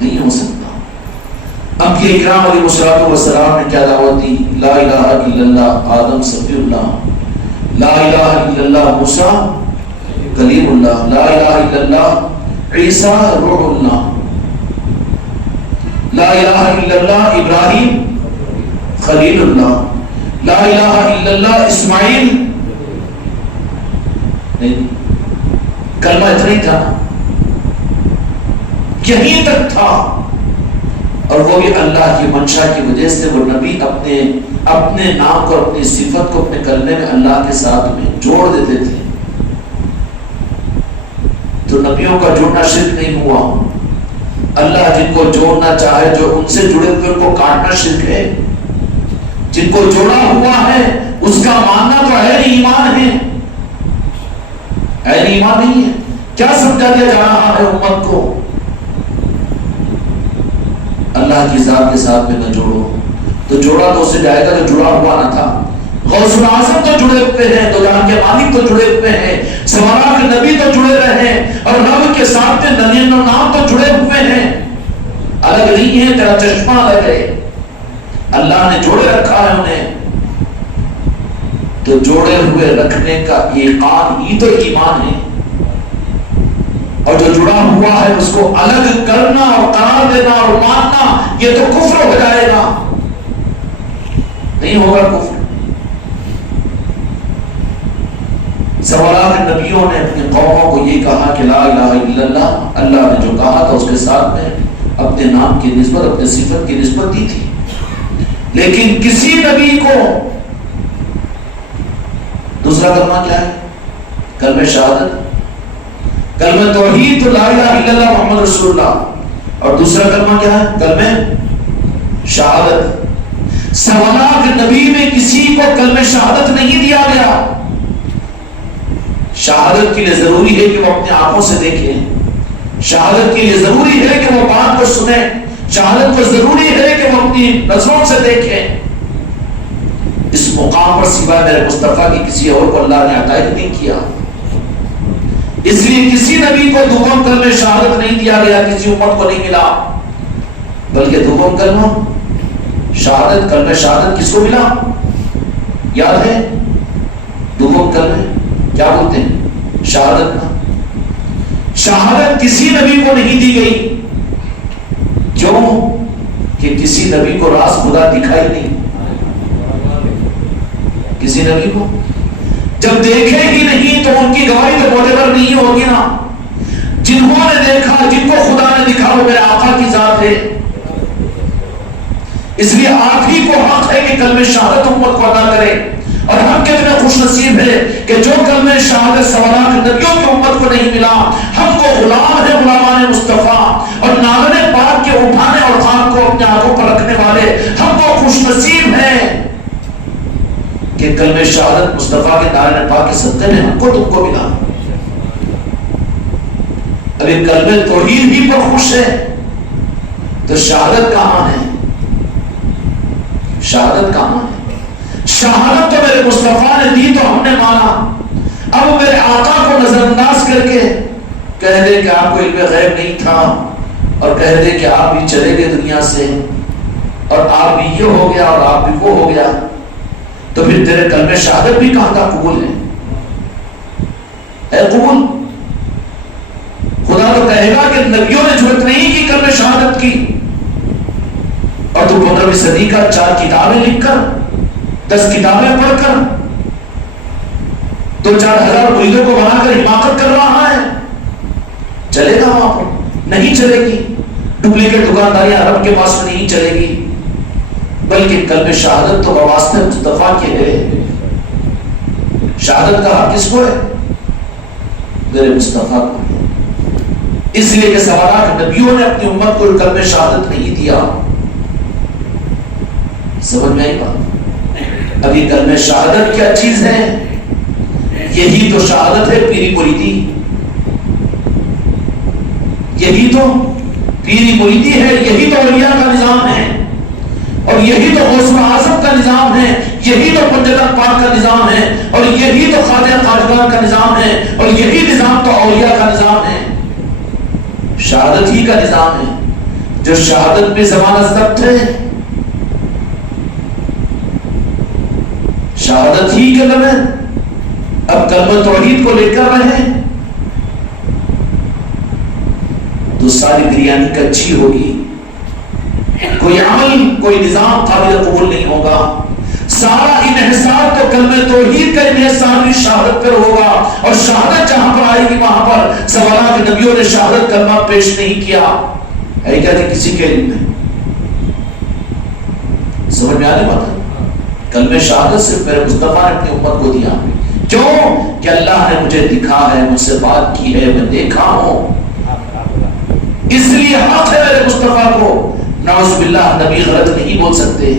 نہیں ہو سکتا۔ انبیاء اکرام علیہ الصلوۃ والسلام نے کیا دعوت دی؟ لا الہ الا اللہ آدم صفی اللہ، لا الہ الا اللہ موسیٰ کلیم اللہ، لا الہ الا اللہ عیسیٰ روح اللہ، لا الہ الا اللہ ابراہیم خلیل اللہ، لا الہ الا اللہ اسماعیل۔ نہیں، کلمہ اتنا ہی تھا، یہیں تک تھا، اور وہ بھی اللہ کی منشا کی وجہ سے وہ نبی اپنے نام کو، اپنی صفت کو اپنے کلمے میں اللہ کے ساتھ میں جوڑ دیتے تھے۔ تو نبیوں کا جوڑنا شرک نہیں ہوا۔ اللہ جن کو جوڑنا چاہے، جو ان سے جڑے ہوئے کو کاٹنا شرک ہے۔ جن کو جوڑا ہوا ہے اس کا ماننا تو عین ایمان ہے، عین ایمان نہیں ہے۔ کیا سمجھا دیا جا رہا ہے امت کو؟ اللہ کی ذات کے ساتھ میں نہ جوڑو، تو جوڑا تو اسے جائے گا جو جڑا ہوا نہ تھا۔ غوث الاعظم تو جڑے ہوئے ہیں، دو جہاں کے مالک تو جڑے ہوئے ہیں، سوارا کے نبی تو جڑے رہے، اور رب کے ساتھ نام تو جڑے ہوئے ہیں، الگ نہیں ہے، تیرا چشمہ الگ ہے، اللہ نے جوڑے رکھا ہے انہیں۔ تو جوڑے ہوئے رکھنے کا ایقان ہی تو ایمان ہے، اور جو جڑا ہوا ہے اس کو الگ کرنا اور قرار دینا اور ماننا، یہ تو کفر ہو جائے گا، نہیں ہوگا کفر۔ سوالات نبیوں نے اپنی قوموں کو یہ کہا کہ لا الہ الا اللہ، اللہ نے جو کہا تھا اس کے ساتھ میں اپنے نام کی نسبت، اپنے صفت کی نسبت دی تھی، لیکن کسی نبی کو دوسرا کلمہ کیا ہے؟ کلمہ شہادت، کلمہ توحید، تو لا الہ الا اللہ محمد رسول اللہ، اور دوسرا کلمہ کیا ہے؟ کلمہ شہادت۔ سوالات نبی میں کسی کو کلمہ شہادت نہیں دیا گیا۔ شہادت کے لیے ضروری ہے کہ وہ اپنے آنکھوں سے دیکھیں، شہادت کے لیے ضروری ہے کہ وہ بات کو سنیں، شہادت کو ضروری ہے کہ وہ اپنی نظروں سے دیکھیں۔ اس مقام پر سوائے میرے مصطفیٰ کی کسی اور کو اللہ نے عطا نہیں کیا، اس لیے کسی نبی کو دوم کلمہ شہادت نہیں دیا گیا، کسی امت کو نہیں ملا، بلکہ دوم کلمہ شہادت، کلمہ شہادت کس کو ملا؟ یاد ہے؟ دوم کلمہ کیا بولتے ہیں؟ شہادت۔ شہادت کسی نبی کو نہیں دی گئی، کیوں؟ کہ کسی نبی کو راز خدا دکھائی نہیں، کسی نبی کو جب دیکھے ہی نہیں تو ان کی گواہی تو معتبر نہیں ہوگی نا۔ جنہوں نے دیکھا، جن کو خدا نے دکھا، وہ میرے آقا کی ذات ہے، اس لیے آپ ہی کو حق ہے کہ کلمہ شہادت امت کو ادا کرے، اور ہم کتنے خوش نصیب ہے کہ جو کلمہ شہادت سوالات نبیوں کی امت کو نہیں ملا، ہم کو غلام ہے غلامان مصطفیٰ، اور ناغن پاک کے اٹھانے اور خان کو اپنے آنکھوں پر رکھنے والے ہم کو خوش نصیب ہیں کہ کلمہ شہادت مصطفیٰ کے ناغن پاک کے صدقے میں ہم کو تم کو ملا۔ ابھی کلمہ توحید ہی پر خوش ہے تو شہادت کہاں ہے؟ شہادت کہاں ہے؟ شہادت تو میرے مصطفیٰ نے دی تو ہم نے مانا، اب میرے آقا کو نظر انداز کر کے کہہ دے کہ آپ کو علم غیب نہیں تھا، اور کہہ دے کہ آپ بھی چلے گئے دنیا سے، اور آپ بھی یہ ہو گیا اور آپ بھی وہ ہو گیا، تو پھر تیرے کلمہ شہادت بھی کہاں کا قبول ہے؟ اے قبول؟ خدا تو کہے گا کہ نبیوں نے جرات نہیں کی کلمہ شہادت کی، اور تو 15ویں صدی کا 4 کتابیں لکھ کر، 10 کتابیں پڑھ کر 2-4 ہزار مریدوں کو بنا کر حماقت کر رہا ہے، چلے گا وہاں پر؟ نہیں چلے گی۔ ڈپلیکیٹ دکانداریاں عرب کے پاس نہیں چلے گی، بلکہ کلمہ شہادت تو بواسطہ مصطفیٰ کے ہے۔ شہادت کا حق کس کو ہے؟ میرے مصطفیٰ کو ہے۔ اس لیے کہ سوالات نبیوں نے اپنی امت کو کلمہ شہادت نہیں دیا. سمجھ میں آئی بات؟ ابھی کلمہ شہادت کیا چیز ہے؟ یہی تو شہادت ہے پیری مریدی. یہی تو پیری مریدی ہے، یہی تو اولیاء کا نظام ہے، اور یہی تو غوث اعظم کا نظام ہے، یہی تو پنجتن پاک کا نظام ہے، اور یہی تو خواجہ خواجگان کا نظام ہے، اور یہی نظام تو اولیاء کا نظام ہے. شہادت ہی کا نظام ہے. جو شہادت پہ زمانہ ضبط ہے، شہادت ہی کلمہ ہے. اب کلمہ توحید کو لے کر رہے ہیں تو ساری بریانی کچی ہوگی، کوئی عمل کوئی نظام قابل قبول نہیں ہوگا. سارا انحصار تو کلمہ توحید کا انحصار بھی شہادت پر ہوگا، اور شہادت جہاں پر آئے گی وہاں پر سوالات نبیوں نے شہادت کلمہ پیش نہیں کیا ہے کیا کہ کسی کے علم میں. سمجھ میں آنے بات ہے؟ کلمہ شہادت صرف میرے مصطفیٰ نے اپنی امت کو دیا. کیوں؟ کہ اللہ نے مجھے دکھا ہے، مجھ سے بات کی ہے، میں دیکھا ہوں، اس لیے حق ہے میرے مصطفیٰ کو. نعوذ باللہ نبی غلط نہیں بول سکتے،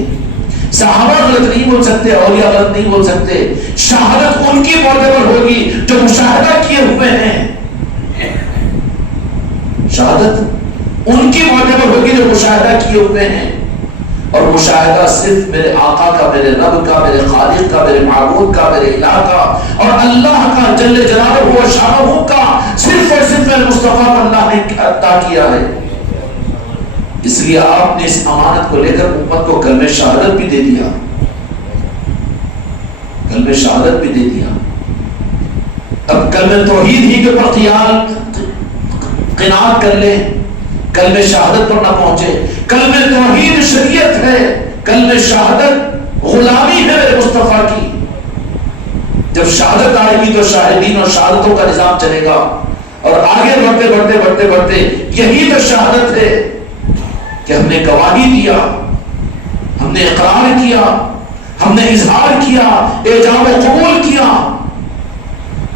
صحابہ غلط نہیں بول سکتے، اولیاء غلط نہیں بول سکتے. شہادت ان کی معتبر ہوگی جو مشاہدہ کیے ہوئے ہیں. شہادت ان کی معتبر ہوگی جو مشاہدہ کیے ہوئے ہیں، اور مشاہدہ صرف میرے آقا کا، میرے رب کا، میرے خالق کا، میرے معبود کا، میرے الہ کا، اور اللہ کا جل جلالہ و شانہ کا صرف اور صرف میرے مصطفیٰ کو اللہ نے عطا کیا ہے. اس لیے آپ نے اس امانت کو لے کر امت کو کلمہ شہادت بھی دے دیا. کلمہ شہادت بھی دے دیا. اب کلمہ توحید ہی کے پر قناعت کر لیں، کلمہ شہادت پر نہ پہنچے. کلمہ توحید شریعت ہے، کلمہ شہادت غلامی ہے میرے مصطفیٰ کی. جب شہادت آئے گی تو شاہدین اور شہادتوں کا نظام چلے گا، اور آگے بڑھتے بڑھتے بڑھتے بڑھتے یہی تو شہادت ہے کہ ہم نے گواہی دیا، ہم نے اقرار کیا، ہم نے اظہار کیا، اعجاب و قبول کیا.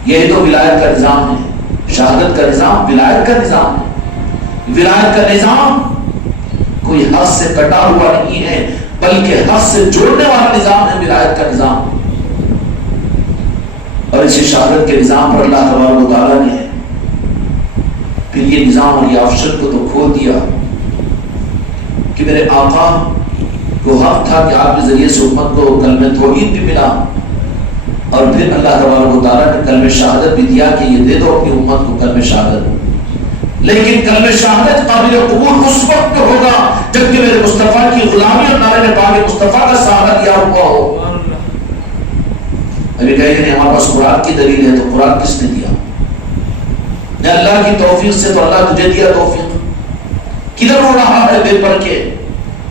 یہی تو ولایت کا نظام ہے. شہادت کا نظام ولایت کا نظام ہے. ولایت کا نظام کوئی حق سے کٹا ہوا نہیں ہے، بلکہ حق سے جوڑنے والا نظام ہے ولایت کا نظام. اور اسی شہادت کے نظام پر اللہ تبارک و تعالیٰ نے پھر یہ نظام اور یہ آپشن کو تو کھول دیا کہ میرے آقا کو حق تھا کہ آپ کے ذریعے سے امت کو کلمہ توحید بھی ملا، اور پھر اللہ تبارک و تعالیٰ نے کلمہ شہادت بھی دیا کہ یہ دے دو اپنی امت کو کلمہ شہادت. لیکن کلمہ شہادت قابل قبول اس وقت ہوگا جبکہ میرے مصطفیٰ کی غلامی اور نعرہ پاک مصطفیٰ کا سہارا دیا ہوا ہو. ابھی کہیں کہ ہمارے پاس قرآن کی دلیل ہے، تو قرآن کس نے دیا؟ نہ اللہ کی توفیق سے، تو اللہ تجھے دیا توفیق. کدھر ہو رہا ہے بے پر کے؟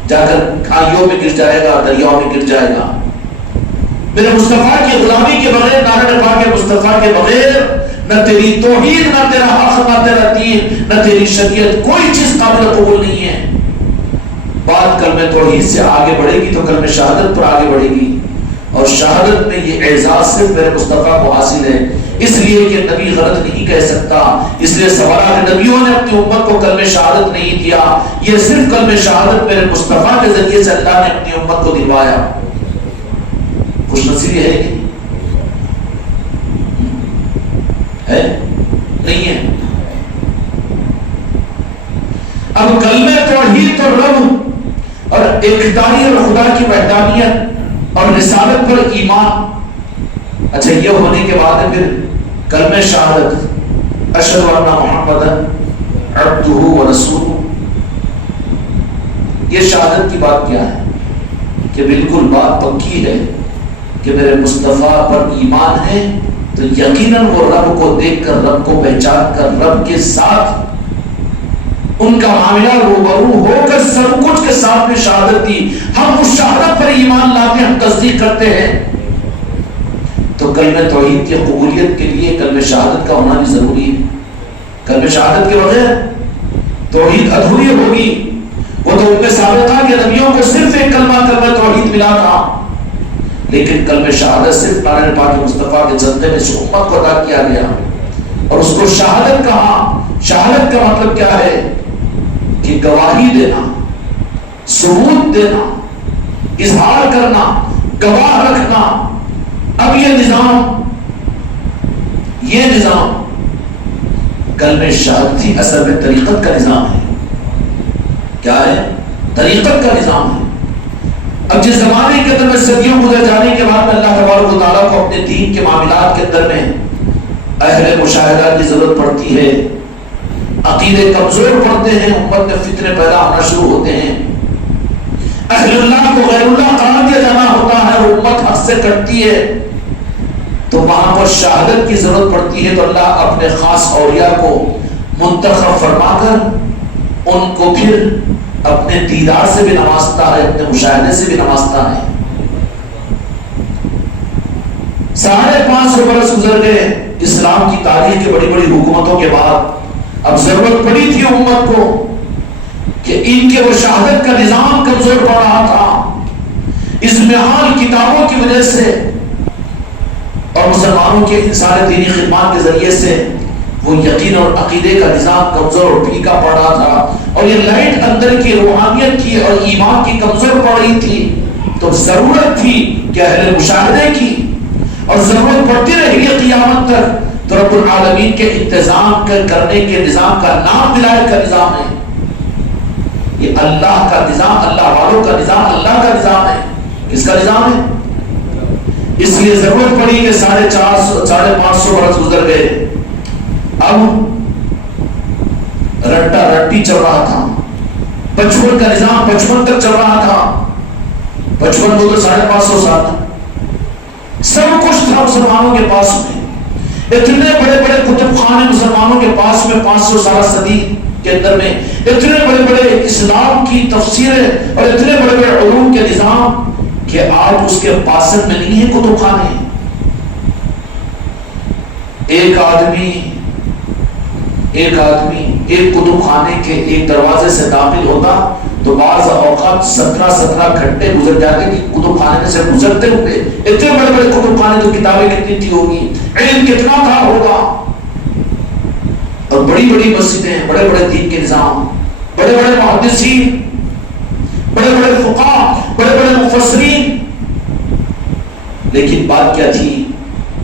جا کر کھائیوں میں گر جائے گا، دریاؤں میں گر جائے گا. میرے مصطفیٰ کی غلامی کے بغیر، نعرہ پاک مصطفیٰ کے بغیر نہ تیری توحید، نہ تیرا حق، نہ تیرا دین، نہ تیری شریعت، کوئی چیز قابل قبول نہیں ہے. بات کلمہ توحید سے آگے بڑھے گی تو کلمہ شہادت پر آگے بڑھے گی، اور شہادت میں یہ اعزاز صرف میرے مصطفیٰ کو حاصل ہے. اس لیے کہ نبی غلط نہیں کہہ سکتا. اس لیے سوالات نبیوں نے اپنی امت کو کلمہ شہادت نہیں دیا، یہ صرف کلمہ شہادت میرے مصطفیٰ کے ذریعے سے اللہ نے اپنی امت کو دلوایا. خوش نصیبی ہے کہ ہے؟ نہیں ہے. اب کلمہ توحید اور رب اور ایکتاری اور خدا کی وحدانیت اور رسالت پر ایمان، اچھا یہ ہونے کے بعد پھر کلمہ شہادت اشہد ان محمد عبدہ ورسولہ. یہ شہادت کی بات کیا ہے کہ بالکل بات پکی ہے کہ میرے مصطفیٰ پر ایمان ہے تو یقیناً وہ رب کو دیکھ کر، رب کو پہچان کر، رب کے ساتھ ان کا معاملہ روبرو ہو کر سب کچھ کے ساتھ میں شہادت دی. ہم اس شہادت پر ایمان لاتے، ہم تصدیق کرتے ہیں. تو کلمہ توحید کی قبولیت کے لیے کلمہ شہادت کا ہونا بھی ضروری ہے. کلمہ شہادت کے بغیر توحید ادھوری ہوگی. وہ تو ان میں سابقہ کے نبیوں کو صرف ایک کلمہ توحید ملا تھا، لیکن کلمہ شہادت صرف نعرہ پاک مصطفیٰ کے جذبے میں سے امت کو ادا کیا گیا، اور اس کو شہادت کہا. شہادت کا مطلب کیا ہے کہ گواہی دینا، ثبوت دینا، اظہار کرنا، گواہ رکھنا۔ اب یہ نظام کلمہ شہادتی اصل میں طریقت کا نظام ہے۔ کیا ہے؟ طریقت کا نظام ہے۔ اب جس زمانے کے اندر میں صدیوں گزر جانے کے بعد اللہ تبارک و تعالیٰ کو اپنے دین کے معاملات کے اندر میں اہل مشاہدہ کی ضرورت پڑتی ہے، عقیدے کمزور پڑتے ہیں، امت میں فتنے پیدا ہونا شروع ہوتے ہیں، اہل اللہ کو غیر اللہ قرار دیا جانا ہوتا ہے اور امت حق سے کٹتی ہے، تو وہاں پر شہادت کی ضرورت پڑتی ہے۔ تو اللہ اپنے خاص اولیاء کو منتخب فرما کر ان کو پھر اپنے دیدار سے بھی نوازتا ہے، اپنے مشاہدے سے بھی نوازتا ہے۔ 550 برس گزر گئے اسلام کی تاریخ کے بڑی بڑی حکومتوں کے بعد، اب ضرورت پڑی تھی امت کو کہ ان کے وہ شہادت کا نظام کمزور پڑ رہا تھا، اس محال کتابوں کی وجہ سے اور مسلمانوں کے انسان دینی خدمات کے ذریعے سے وہ یقین اور عقیدے کا نظام کمزور اور پھیکا پڑ رہا تھا، اور یہ لائٹ اندر کی روحانیت کی اور ایمان کی کمزور پڑ رہی تھی۔ تو ضرورت تھی کہ اہل مشاہدے کی، اور ضرورت پڑتی رہے گی قیامت تک۔ تو رب العالمین کے انتظام کرنے کے نظام کا نام ولایت کا نظام ہے۔ یہ اللہ کا نظام، اللہ والوں کا نظام، اللہ کا نظام ہے۔ کس کا نظام ہے؟ اس لیے ضرورت پڑی کہ 550 برس گزر گئے، اب رٹا رٹی چل رہا تھا، بچپن کا نظام بچپن تک چل رہا تھا، بچپن کو تو 550 سال سب کچھ تھا مسلمانوں کے پاس میں، اتنے بڑے بڑے کتب خانے مسلمانوں کے پاس میں 500 سالہ صدی کے اندر میں، اتنے بڑے بڑے اسلام کی تفسیریں اور اتنے بڑے بڑے علوم کے نظام کہ آج اس کے پاسن میں نہیں ہے کتب خانے۔ ایک آدمی ایک کتب خانے کے ایک دروازے سے داخل ہوتا تو بعض اوقات 17 گھنٹے گزر جاتے کہ کتب خانے میں سے گزرتے ہوئے۔ اتنے بڑے بڑے کتب خانے، تو کتابیں کتنی تھی ہوگی، علم کتنا تھا ہوگا، اور بڑی بڑی مسجدیں، بڑے بڑے دین کے نظام، بڑے بڑے محدثین، بڑے بڑے فقہاء، بڑے بڑے مفسرین۔ لیکن بات کیا تھی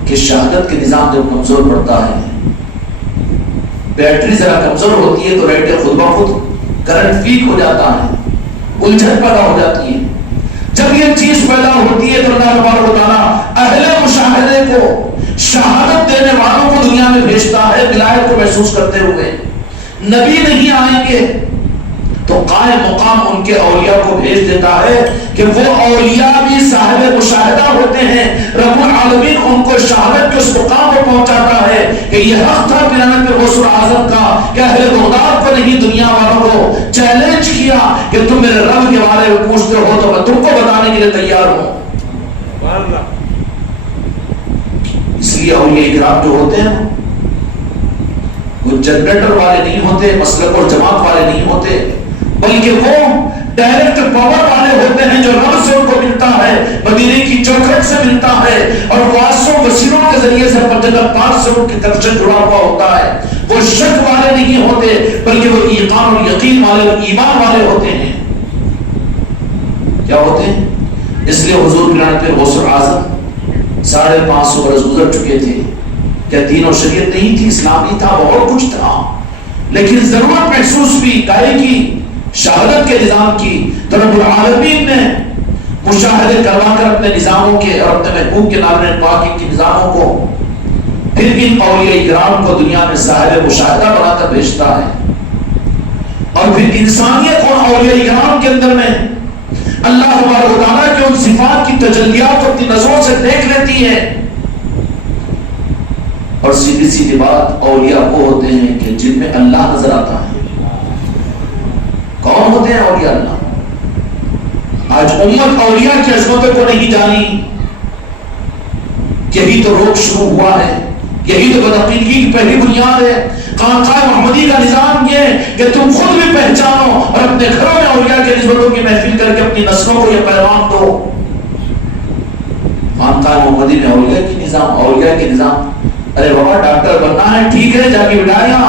کہ شہادت کے نظام جب کمزور پڑتا ہے، بیٹری ذرا کمزور ہوتی ہے تو لائٹیں خود بخود کرنٹ ویک ہو جاتا ہے، الجھن پیدا ہو جاتی ہے۔ جب یہ چیز پیدا ہوتی ہے تو اللہ تبارک و تعالیٰ اہل مشاہدے کو، شہادت دینے والوں کو دنیا میں بھیجتا ہے ولایت کو محسوس کرتے ہوئے۔ نبی نہیں آئیں گے تو قائم مقام ان کے اولیاء کو بھیج دیتا ہے کہ وہ اولیاء بھی صاحب مشاہدہ ہوتے ہیں۔ رب العالمین ان کو شہادت کے اس مقام پر پہنچاتا ہے کہ یہ حق تھا بنانے پہ غوث اعظم کا کہ اہل بغداد کو نہیں دنیا والوں کو چیلنج کیا کہ تم میرے رب کے بارے میں پوچھتے ہو تو میں تم کو بتانے کے لیے تیار ہوں۔ اس لیے اولیاء کرام جو ہوتے ہیں وہ جنریٹر والے نہیں ہوتے، مسلک اور جماعت والے نہیں ہوتے، بلکہ وہ ڈائریکٹ پاور والے ہوتے ہیں جو رب سے ان کو ملتا ہے، مدینے کی چوکھٹ سے ملتا ہے، اور واسطوں وسیلوں کے ذریعے سے پنجتر پاک سے ان کی کنیکشن جڑا ہوا ہوتا ہے۔ وہ شک والے نہیں ہوتے بلکہ وہ ایقان اور یقین والے اور ایمان والے ہوتے ہیں۔ کیا ہوتے ہیں؟ اس لیے حضور بلان پہ غوث اعظم 550 برس گزر چکے تھے، کیا دین اور شریعت نہیں تھی، اسلام نہیں تھا، بہت کچھ تھا، لیکن ضرورت محسوس بھی گائے کی شہادت کے نظام کی۔ تو رب العالمین نے مشاہدے کروا کر اپنے نظاموں کے اور اپنے محبوب کے نام پاک کے نظاموں کو پھر ان اولیاء کرام کو دنیا میں صاحب مشاہدہ بنا کر بھیجتا ہے، اور پھر انسانیت اور اولیاء کرام کے اندر میں اللہ تبارک و تعالیٰ کی ان صفات کی تجلیات کو اپنی نظروں سے دیکھ لیتی ہے۔ اور سیدھی سیدھی بات، اولیاء وہ ہوتے ہیں کہ جن میں اللہ نظر آتا ہے۔ کون ہوتے ہیں اولیاء اللہ؟ آج امت اولیاء کی عظمتوں کو نہیں جانی، یہی تو روک شروع ہوا ہے، یہی تو بدعقیدگی کی پہلی بنیاد ہے۔ خانقاہ محمدی کا نظام یہ کہ تم خود بھی پہچانو اور اپنے گھروں میں اولیاء کے نسبتوں کی محفل کر کے اپنی نسلوں کو یہ پیغام دو۔ خانقاہ محمدی میں اولیاء کی نظام، اولیاء کے نظام، ارے بابا ڈاکٹر بننا ہے ٹھیک ہے، جا کے بٹھایا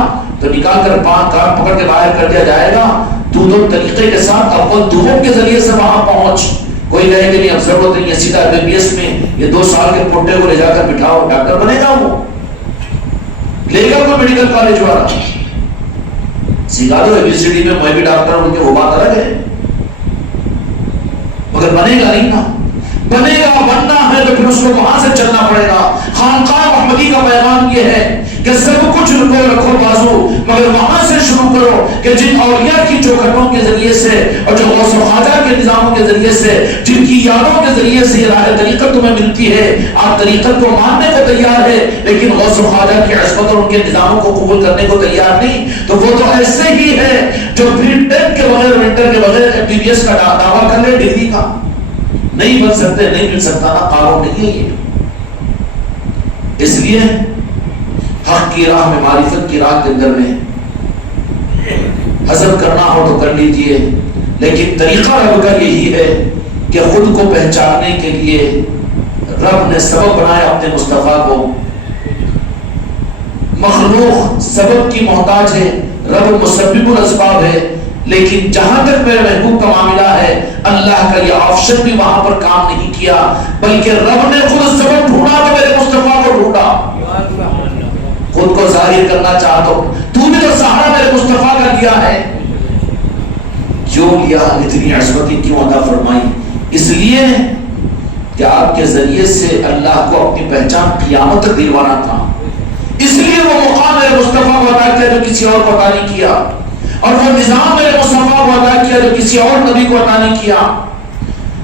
تو نکال کر کان پکڑ کے باہر کر دیا جائے گا. تو طریقے کے ساتھ اول دوم کے ذریعے سے وہاں پہنچ. کوئی کہے کہ نہیں اب ضرورت نہیں ہے, سیدھا MBBS میں یہ 2 سال کے پوٹے کو لے جا کر بٹھاؤ, ڈاکٹر بنے گا, وہ لے گا کوئی میڈیکل کالج والا, سکھا دو ABCD میں میں بھی ڈاکٹر ہوں, وہ بات الگ ہے, مگر بنے گا نہیں نا. بنے گا, بننا ہے تو پھر اس کو وہاں سے چلنا پڑے گا. خانقاہ محمدی کا پیغام یہ ہے کہ سب کچھ رکھو بازو, مگر وہاں سے شروع کرو کہ جن اولیاء کی چوکھٹوں کے ذریعے سے اور جو غوث و خواجہ کے نظاموں کے ذریعے سے, جن کی یادوں کے ذریعے سے یہ راہ طریقت تمہیں ملتی ہے, آپ طریقت کو ماننے کو تیار ہے لیکن غوث و خواجہ کی عصمت اور ان کے نظاموں کو قبول کرنے کو تیار نہیں, تو وہ تو ایسے ہی ہے جو BTech کے بغیر ونٹر کے بغیر MBBS کا دعویٰ کر لے ڈگری کا. نہیں بن سکتے, نہیں مل سکتا نا, قانون نہیں ہے یہ. اس لیے حق کی راہ میں, معرفت کی راہ کے اندر میں حذف کرنا ہو تو کر لیجئے, لیکن طریقہ رب کا یہی ہے کہ خود کو پہچاننے کے لیے رب نے سبب بنایا اپنے مصطفیٰ کو. مخلوق سبب کی محتاج ہے, رب مسبب الاسباب ہے, لیکن جہاں تک میرے محبوب کا معاملہ ہے, اللہ کا یہ آپشن بھی وہاں پر کام نہیں کیا, بلکہ رب نے خود سبب ڈھونڈا تو میرے مصطفیٰ کو ڈھونڈا. خود کو ظاہر کرنا چاہتا ہو تو بھی تو سہارا میرے مصطفیٰ کا لیا ہے. کیوں لیا, اتنی عصمتی کیوں عطا فرمائی؟ اس لیے کہ آپ کے ذریعے سے اللہ کو اپنی پہچان قیامت تک دلوانا تھا. اس لیے وہ مقام میرے مصطفیٰ کو عطا کیا جو کسی اور کو عطا نہیں کیا, اور وہ نظام میرے مصطفیٰ کو عطا کیا جو کسی اور نبی کو عطا نہیں کیا,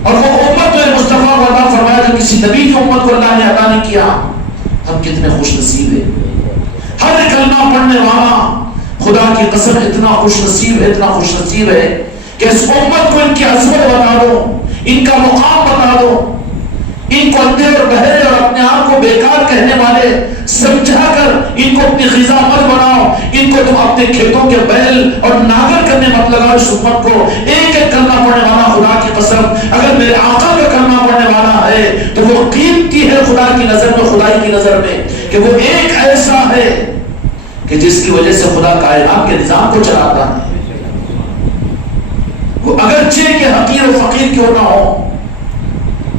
اور وہ امت میرے مصطفیٰ کو عطا فرمایا جو کسی نبی کی امت کو اللہ نے عطا نہیں کیا. ہم کتنے خوش نصیب ہیں. ہر کلمہ پڑھنے والا خدا کی قسم اتنا خوش نصیب ہے, اتنا خوش نصیب ہے کہ اس امت کو ان کی عظمت بتا دو, ان کا مقام بتا دو, ان کو اندھے اور بہرے اور اپنے آپ کو بیکار کہنے والے سمجھا کر ان کو اپنی غذا مت بناؤ, ان کو تم اپنے کھیتوں کے بیل اور ناگر کرنے مت لگاؤ. اس امت کو ایک ایک کلمہ پڑھنے والا خدا کی قسم اگر میرے آقا کا کلمہ پڑھنے والا ہے تو وہ قیمتی ہے خدا کی نظر میں, خدائی کی نظر میں, کہ وہ ایک ایسا ہے کہ جس کی وجہ سے خدا کائنات کے نظام کو چلاتا ہے. وہ اگرچہ کہ حقیر و فقیر کیوں نہ ہو,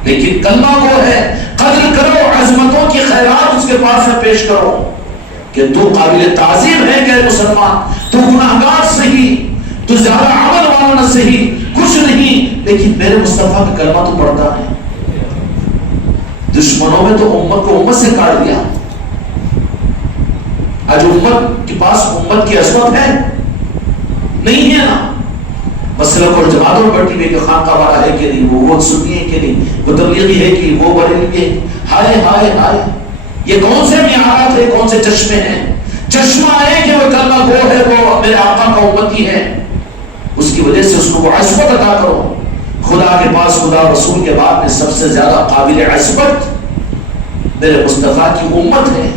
لیکن کلمہ وہ ہے, قدر کرو, عظمتوں کی خیرات اس کے پاس میں پیش کرو کہ تو قابل تعظیم ہے کہ مسلمان, تو گناہگار صحیح, تو زیادہ عمل والا نہ صحیح, کچھ نہیں, لیکن میرے مصطفیٰ کا کلمہ تو پڑھتا ہے. دشمنوں میں تو امت کو امت سے کاٹ دیا. آج امت کے پاس امت کی عظمت ہے نہیں ہے نا. مسلک اور جماعتوں پر ٹی وی کے خانقاہ والا ہے کہ نہیں, وہ سنی ہے کہ نہیں, وہ تبلیغی ہے کہ وہ بریلوی ہے. ہائے ہائے ہائے, یہ کون سے معیارات ہے, کون سے چشمے ہیں. چشمہ ہے کہ وہ کلمہ گو ہے, وہ میرے آقا کا امتی ہے, اس کی وجہ سے اس کو عصمت عطا کرو. خدا کے پاس, خدا رسول کے بعد میں سب سے زیادہ قابل عصمت میرے مصطفیٰ کی امت ہے.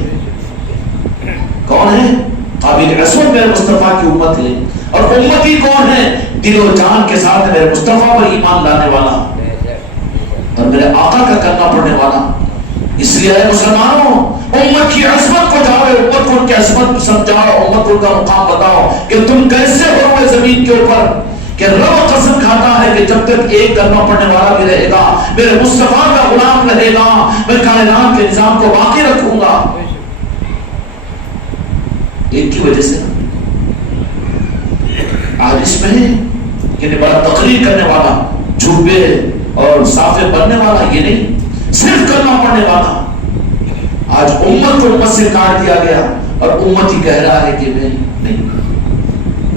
کون ہے قابل عصمت؟ میرے مصطفیٰ کی امت ہے. اور امتی کون ہے؟ دل و جان کے ساتھ میرے مصطفیٰ پر ایمان لانے والا اور میرے آقا کا کلمہ پڑھنے والا. اس لیے اے مسلمانوں, امت کی عصمت کو جاؤ, امت کو ان کی عصمت سمجھاؤ, امت کو ان کا مقام بتاؤ کہ تم کیسے ہو زمین کے اوپر, کہ رب قسم کھاتا ہے کہ جب تک ایک کلمہ پڑھنے والا بھی رہے گا, میرے مصطفیٰ کا غلام رہے گا, میں کائنات کے نظام کو باقی رکھوں گا. ایک کی وجہ سے آج اس میں کہ بڑا تقریر کرنے والا, جھوبے اور صافے بننے والا, یہ نہیں, صرف کلمہ پڑھنے والا. آج امت کو امت سے کاٹ دیا گیا اور امت ہی کہہ رہا ہے کہ نہیں,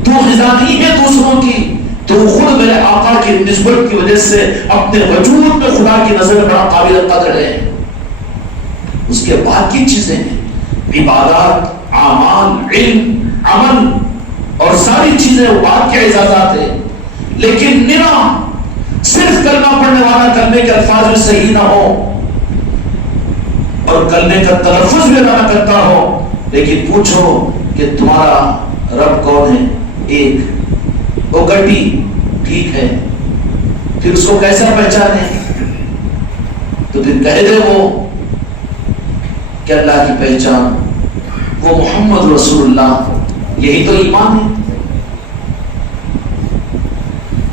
تو غذا نہیں ہے دوسروں کی, تو خود میرے آقا کی نسبت کی وجہ سے اپنے وجود میں خدا کی نظر میں بڑا قابل قدر ہے. اس کے بعد کی چیزیں ہیں, عبادات, اعمال, علم, عمل اور ساری چیزیں بعد کے اعزازات ہیں. لیکن نرا صرف کلمہ پڑھنے والا کلمے کے الفاظ میں صحیح نہ ہو اور کلمے کا تلفظ بھی نہ کرتا ہو, لیکن پوچھو کہ تمہارا رب کون ہے؟ ایک. وہ گٹی ٹھیک ہے, پھر اس کو کیسا پہچانے؟ تو پھر کہہ دے وہ کہ اللہ کی پہچان وہ محمد رسول اللہ, یہی تو ایمان ہے،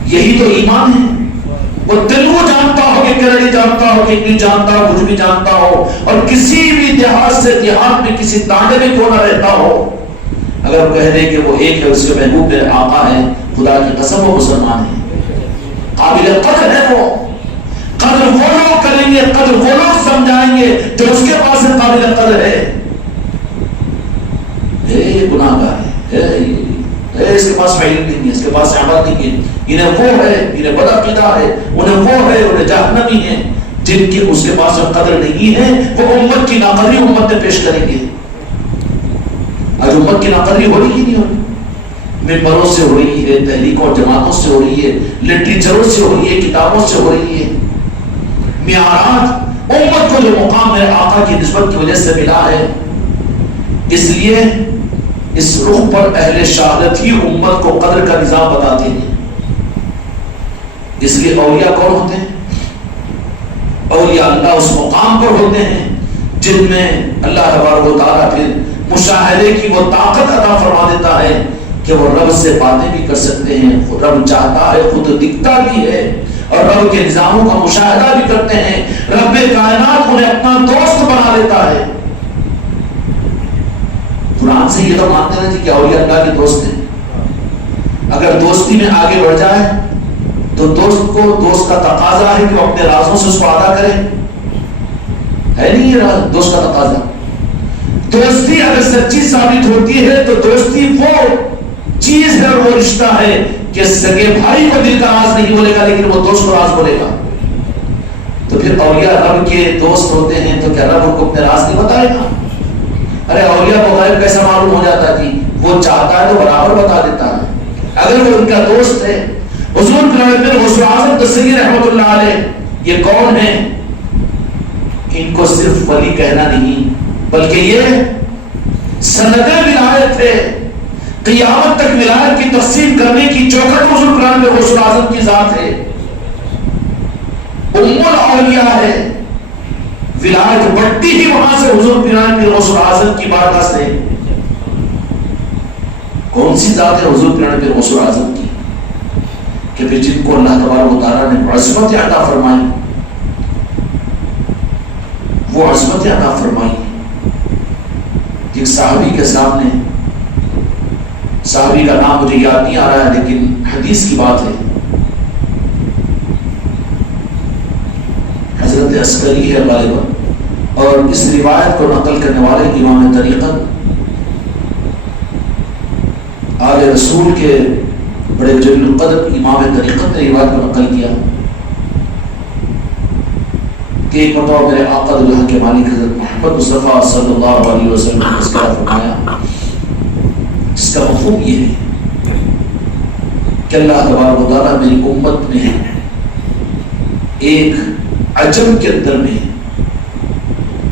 یہی تو ایمان ہے۔ وہ دل وہ جانتا ہو کہ کیرلی جانتا ہو کہ انگلش جانتا ہو، کچھ بھی جانتا ہو، اور کسی بھی دیہات سے دیہات میں کسی تانے میں کیوں نہ رہتا ہو، اگر وہ کہہ دے کہ وہ ایک ہے، اس کے محبوب میرے آقا ہے، خدا کی قسم وہ مسلمان ہے، قابل قدر ہے۔ وہ قدر وہ لوگ کریں گے، قدر وہ لوگ سمجھائیں گے جو اس کے پاس قابل قدر ہے۔ گناہ گار ہے، اس کے پاس علم نہیں ہے، اس کے پاس عمل نہیں ہے، انہیں وہ ہے، انہیں بد عقیدہ ہے، انہیں وہ ہے، انہیں جہنمی ہے جن کی اس کے پاس قدر نہیں ہے، وہ امت کی ناقدری امت میں پیش کریں گے۔ آج امت کی ناقدری ہو رہی نہیں ہو رہی، ممبروں سے ہو رہی ہے، تحریکوں اور جماعتوں سے ہو رہی ہے، لٹریچروں سے ہو رہی ہے، کتابوں سے ہو رہی ہے۔ معیارات امت کو جو مقام میرے آقا کی نسبت کی وجہ سے ملا ہے، اس لیے اس رخ پر اہل شہادت ہی امت کو قدر کا نظام بتاتے ہیں۔ اس لیے اولیاء کون ہوتے ہیں؟ اولیاء اللہ اس مقام پر ہوتے ہیں جن میں اللہ تبارک و تعالیٰ پھر مشاہدے کی وہ طاقت عطا فرما دیتا ہے کہ وہ رب سے باتیں بھی کر سکتے ہیں، رب چاہتا ہے، خود دکھتا بھی ہے، اور رب کے نظاموں کا مشاہدہ بھی کرتے ہیں۔ رب کائنات انہیں اپنا دوست بنا لیتا ہے۔ قرآن سے یہ تو مانتے ہیں کہ اولیاء اللہ کے دوست ہیں۔ اگر دوستی میں آگے بڑھ جائے تو دوست کو دوست کا تقاضا ہے کہ وہ اپنے رازوں سے اس کو ادا کرے، ہے نہیں یہ دوست کا تقاضا؟ دوستی اگر سچی ثابت ہوتی ہے تو دوستی وہ چیز ہے اور وہ رشتہ ہے کہ سگے بھائی کو دل کا راز نہیں بولے گا لیکن وہ دوست کو راز بولے گا۔ تو پھر اولیاء رب کے دوست ہوتے ہیں تو کیا رب ان کو اپنے راز نہیں بتائے گا؟ ارے اولیاء کو غیب کیسا معلوم ہو جاتا کہ وہ چاہتا ہے تو برابر بتا دیتا ہے۔ اگر وہ ان کا دوست ہے، حضور غوث اعظم دستگیر رحمۃ اللہ علیہ یہ کون ہے؟ ان کو صرف ولی کہنا نہیں بلکہ یہ سند ولایت ہے، قیامت تک ولایت کی تقسیم کرنے کی چوکھٹ حضور قرآن میں غوث اعظم کی ذات ہے، ام الاولیاء ہے، ولایت بڑھتی ہی وہاں سے حضور قرآن میں غوث اعظم کی بارگاہ سے۔ کون سی ذات ہے حضور قرآن میں غوث اعظم کی کہ پھر جن کو اللہ تبارک و تعالیٰ نے عظمت عطا فرمائی، وہ عظمت عطا فرمائی۔ ایک صحابی کے سامنے، صحابی کا نام مجھے یاد نہیں آ رہا ہے لیکن حدیث کی بات ہے، حضرت عسکری ہے غالباً، اور اس روایت کو نقل کرنے والے امام طریقت آل رسول کے بڑے جلیل القدر امام طریقت نے روایت کو نقل کیا کہ ایک مرتبہ میرے آقا دلہ کے مالک حضرت محمد مصطفیٰ صلی اللہ علیہ وسلم نے تذکرہ فرمایا، جس کا مفہوم یہ ہے کہ اللہ تبارک و تعالیٰ میری امت میں ایک عجم کے اندر میں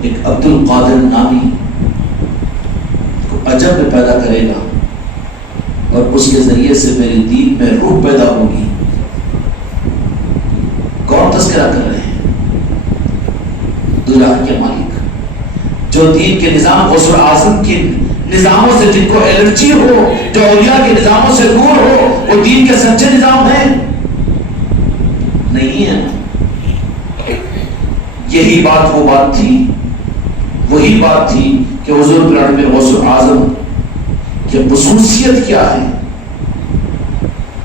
ایک عبد القادر نامی کو عجم میں پیدا کرے گا اور اس کے ذریعے سے میری دین میں روح پیدا ہوگی۔ کون تذکرہ کر رہے ہیں؟ دلہ کے مالک، جو دین کے نظام غوث اعظم کے نظاموں سے جن کو الرجی ہو، جو اولیاء کے نظاموں سے دور ہو، وہ دین کے سچے نظام ہیں نہیں ہے۔ یہی بات وہ بات تھی، وہی بات تھی کہ حضور قرآن میں غوث اعظم کی خصوصیت کیا ہے،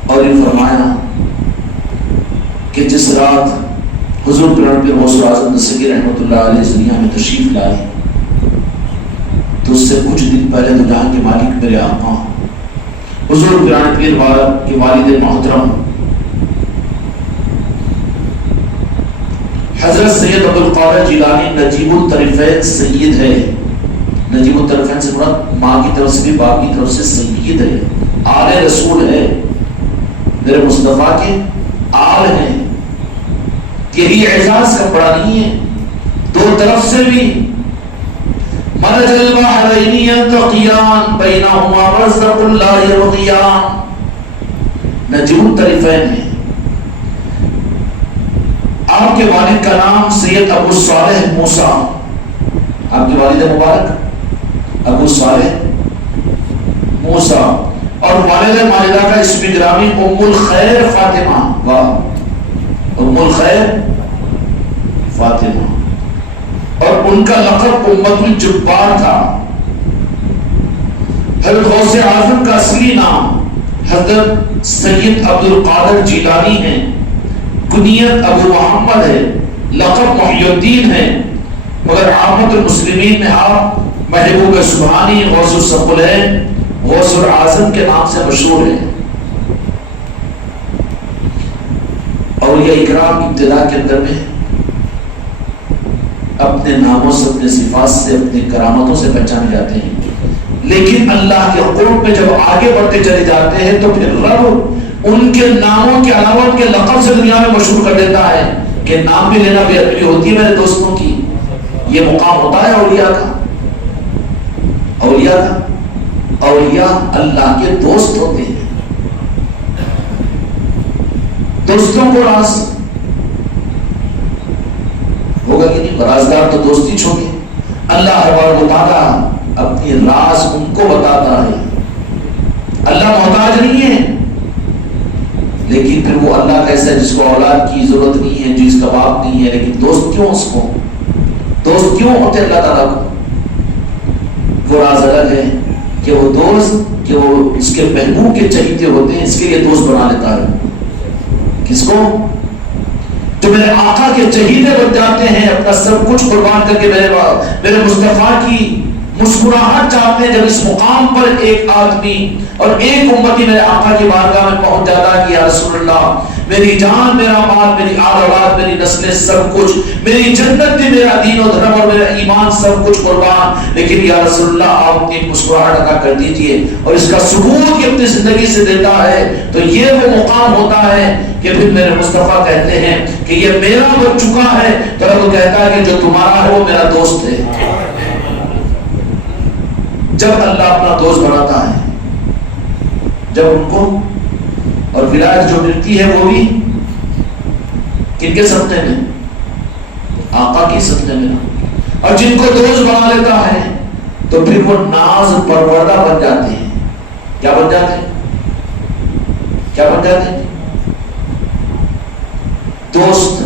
اور یہ فرمایا کہ جس رات حضور قرآن میں غوث اعظم دستگیر رحمۃ اللہ علیہ اس دنیا میں تشریف لائے تو اس سے کچھ دن پہلے تو جہاں کے مالک میرے آقا حضور قرآن پیر کے والد محترم حضرت سید عبدالقادر جیلانی نجیب الطرفین سید ہے۔ نجیب الطرفین سے مراد ماں کی طرف سے بھی باپ کی طرف سے سید ہے، آل رسول ہے، میرے مصطفیٰ کے آل ہیں۔ یہی اعزاز کا بڑا نہیں ہے، دو طرف سے بھی مرج البحرین یلتقیان بینہما برزخ لا یبغیان، نجیب الطرفین ہے۔ آپ کے والد کا نام سید ابو صالح موسیٰ، آپ کے والد مبارک ابو صالح موسیٰ، اور والدہ ماجدہ کا اسم گرامی ام الخیر فاطمہ، واہ، ام الخیر فاطمہ، اور ان کا لقب امت الجبار تھا۔ حضرت غوث اعظم کا اصلی نام حضرت سید عبد القادر جیلانی ہے، کنیت ابو محمد ہے، لقب محی الدین ہے، مگر عامت المسلمین میں آپ محبوب سبحانی غوث الثقلین غوث الاعظم کے نام سے مشہور ہیں۔ اولیاء اکرام ابتدا کے اندر میں اپنے ناموں سے، اپنے صفات سے، اپنی کرامتوں سے پہچانے جاتے ہیں، لیکن اللہ کے قرب میں جب آگے بڑھتے چلے جاتے ہیں تو پھر رب ان کے ناموں کے علاوہ ان کے لقب سے دنیا میں مشہور کر دیتا ہے کہ نام بھی لینا بے ادبی ہوتی ہے میرے دوستوں کی۔ یہ مقام ہوتا ہے اولیاء کا، اولیاء کا، اولیاء اللہ کے دوست ہوتے ہیں۔ دوستوں کو راز ہوگا کہ نہیں، رازدار تو دوست ہی چھوڑے۔ اللہ ہر بار بتاتا اپنی راز ان کو بتاتا ہے۔ اللہ محتاج نہیں ہے، لیکن پھر وہ اللہ کیسا ہے جس کو اولاد کی ضرورت نہیں ہے، جس کا باپ نہیں ہے، لیکن دوست کیوں اس کو، دوست کیوں ہوتے اللہ تعالیٰ کو؟ وہ راز الگ ہے کہ وہ دوست کہ وہ اس کے محبوب کے چہیتے ہوتے ہیں، اس کے لیے دوست بنا لیتا ہے۔ کس کو؟ جو میرے آقا کے چہیتے بن جاتے ہیں، اپنا سب کچھ قربان کر کے میرے مصطفیٰ کی مسکراہٹ چاہتے ہیں۔ جب اس مقام پر ایک آدمی اور ایک امتی میرے آقا کی بارگاہ میں پہنچ جاتا ہے کہ یا رسول اللہ، میری جان، میرا مال، میری آل اولاد، میری نسلیں، سب کچھ، میری جنت بھی، میرا دین و دھرم اور میرا ایمان، سب کچھ قربان، لیکن یا رسول اللہ آپ اپنی مسکراہٹ عطا کر دیجئے، اور اس کا ثبوت کہ اپنی زندگی سے دیتا ہے، تو یہ وہ مقام ہوتا ہے کہ پھر میرے مصطفیٰ کہتے ہیں کہ یہ میرا بن چکا ہے، تو وہ کہتا ہے کہ جو تمہارا ہے وہ میرا دوست ہے۔ جب اللہ اپنا دوست بناتا ہے، جب ان کو، اور ولایت جو ملتی ہے وہ بھی کن کے صدقے میں؟ آقا کے صدقے میں۔ اور جن کو دوست بنا لیتا ہے تو پھر وہ ناز پروردہ بن جاتے ہیں۔ کیا بن جاتے ہیں؟ کیا بن جاتے ہیں؟ دوست،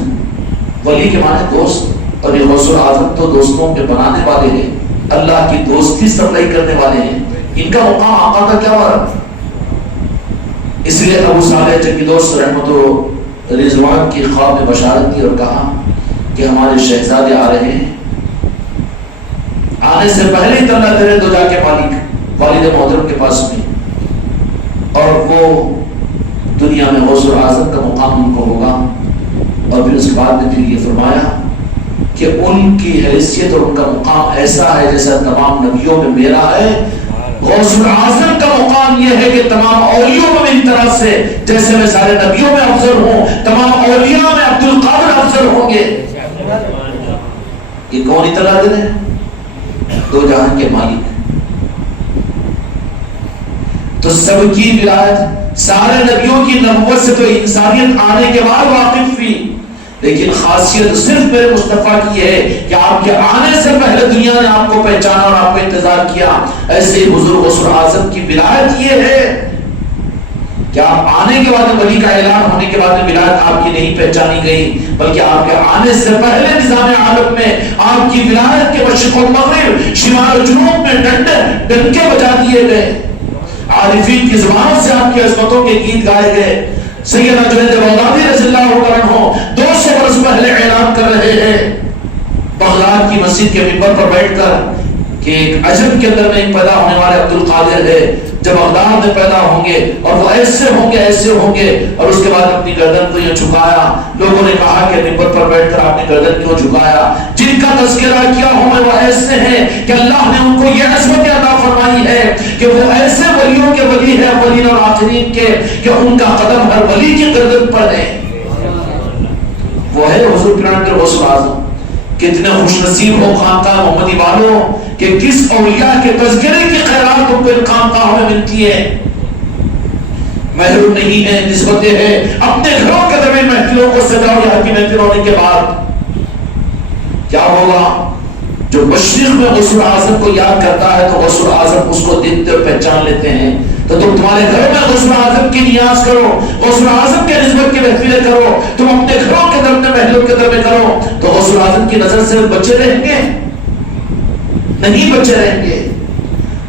ولی کے معنی دوست، اور یہ غوث اعظم تو دوستوں کے بنانے والے ہیں، اللہ کی دوستی سپلائی کرنے والے ہیں۔ ان کا مقام آقا کا کیا ہوا؟ اس لیے ابو صالح چکیدوس رحمت و رضوان کی خواب میں بشارت دی اور کہا کہ ہمارے شہزادے آ رہے ہیں، آنے سے پہلے ہی تلا تیرے دو جا کے مالک والد محترم کے پاس میں، اور وہ دنیا میں غوث اعظم کا مقام ان کو ہوگا۔ اور پھر اس کے بعد میں پھر یہ فرمایا کہ ان کی حیثیت اور ان کا مقام ایسا ہے جیسا تمام نبیوں میں میرا ہے۔ غوث اعظم کا مقام یہ ہے کہ تمام اولیاء میں میری طرح سے جیسے میں سارے نبیوں میں افضل ہوں، تمام اولیاء میں عبد القادر افضل ہوں گے۔ یہ کون اطلاع دے رہے ہیں؟ دو جہان کے مالک۔ تو سب کی ولایت، سارے نبیوں کی نبوت سے تو انسانیت آنے کے بعد واقف ہوئی، لیکن خاصیت صرف میرے مصطفیٰ کی ہے کہ آپ کے آنے سے پہلے دنیا نے آپ کو پہچانا اور آپ کا انتظار کیا۔ ایسے ہی حضور غوث اعظم کی ولایت یہ ہے کہ آپ آنے کے بعد، ولی کا اعلان ہونے کے بعد ولایت آپ کی نہیں پہچانی گئی، بلکہ آپ کے آنے سے پہلے نظام عالم میں آپ کی ولایت کے مشرق و مغرب، شمال و جنوب میں ڈنکے بجا دیے گئے۔ عارفین کی زبانوں سے آپ کی عظمتوں کے گیت گائے گئے۔ سیدنا جنید بغدادی رضی اللہ عنہ 200 برس پہلے اعلان کر رہے ہیں بغداد کی مسجد کے منبر پر بیٹھ کر کہ ایک عجم کے اندر میں ایک پیدا ہونے والے عبد القادر ہے، جب بغداد میں پیدا ہوں گے اور وہ ایسے ہوں گے، ایسے ہوں گے۔ اور اس کے بعد اپنی گردن کو یہ جھکایا۔ لوگوں نے کہا کہ منبر پر بیٹھ کر آپ نے گردن کیوں جھکایا؟ جن کا تذکرہ کیا ہوں میں وہ ایسے ہیں کہ اللہ نے ان کو یہ عظمت عطا فرمائی ہے کہ وہ ایسے ولیوں کے ولی ہے، اولین اور آخرین کے، کہ ان کا قدم ہر ولی کی گردن پر ہے۔ وہ ہے حضور پیران غوث اعظم۔ کتنے خوش نصیب ہو خانقاہ محمدی والوں کہ کس اولیاء کے تذکرے کی خیرات ان کو ان خانقاہوں میں ملتی ہے۔ محروم نہیں ہے، نسبتیں ہیں، اپنے گھروں کے درمیان محفلوں کو سجاؤ۔ یہاں کی محفل ہونے کے بعد کیا ہوگا؟ جو مشرق میں غسل اعظم کو یاد کرتا ہے تو غسل اعظم اس کو دیکھتے ہوئے پہچان لیتے ہیں. تو تم تمہارے گھروں میں غسل اعظم کی نیاز کرو, غسل اعظم کے نسبت کی محفلیں کرو, تم اپنے گھروں کے در میں محلوں کے در میں کرو, تو غسل اعظم کی نظر سے بچے رہیں گے؟ نہیں بچے رہیں گے.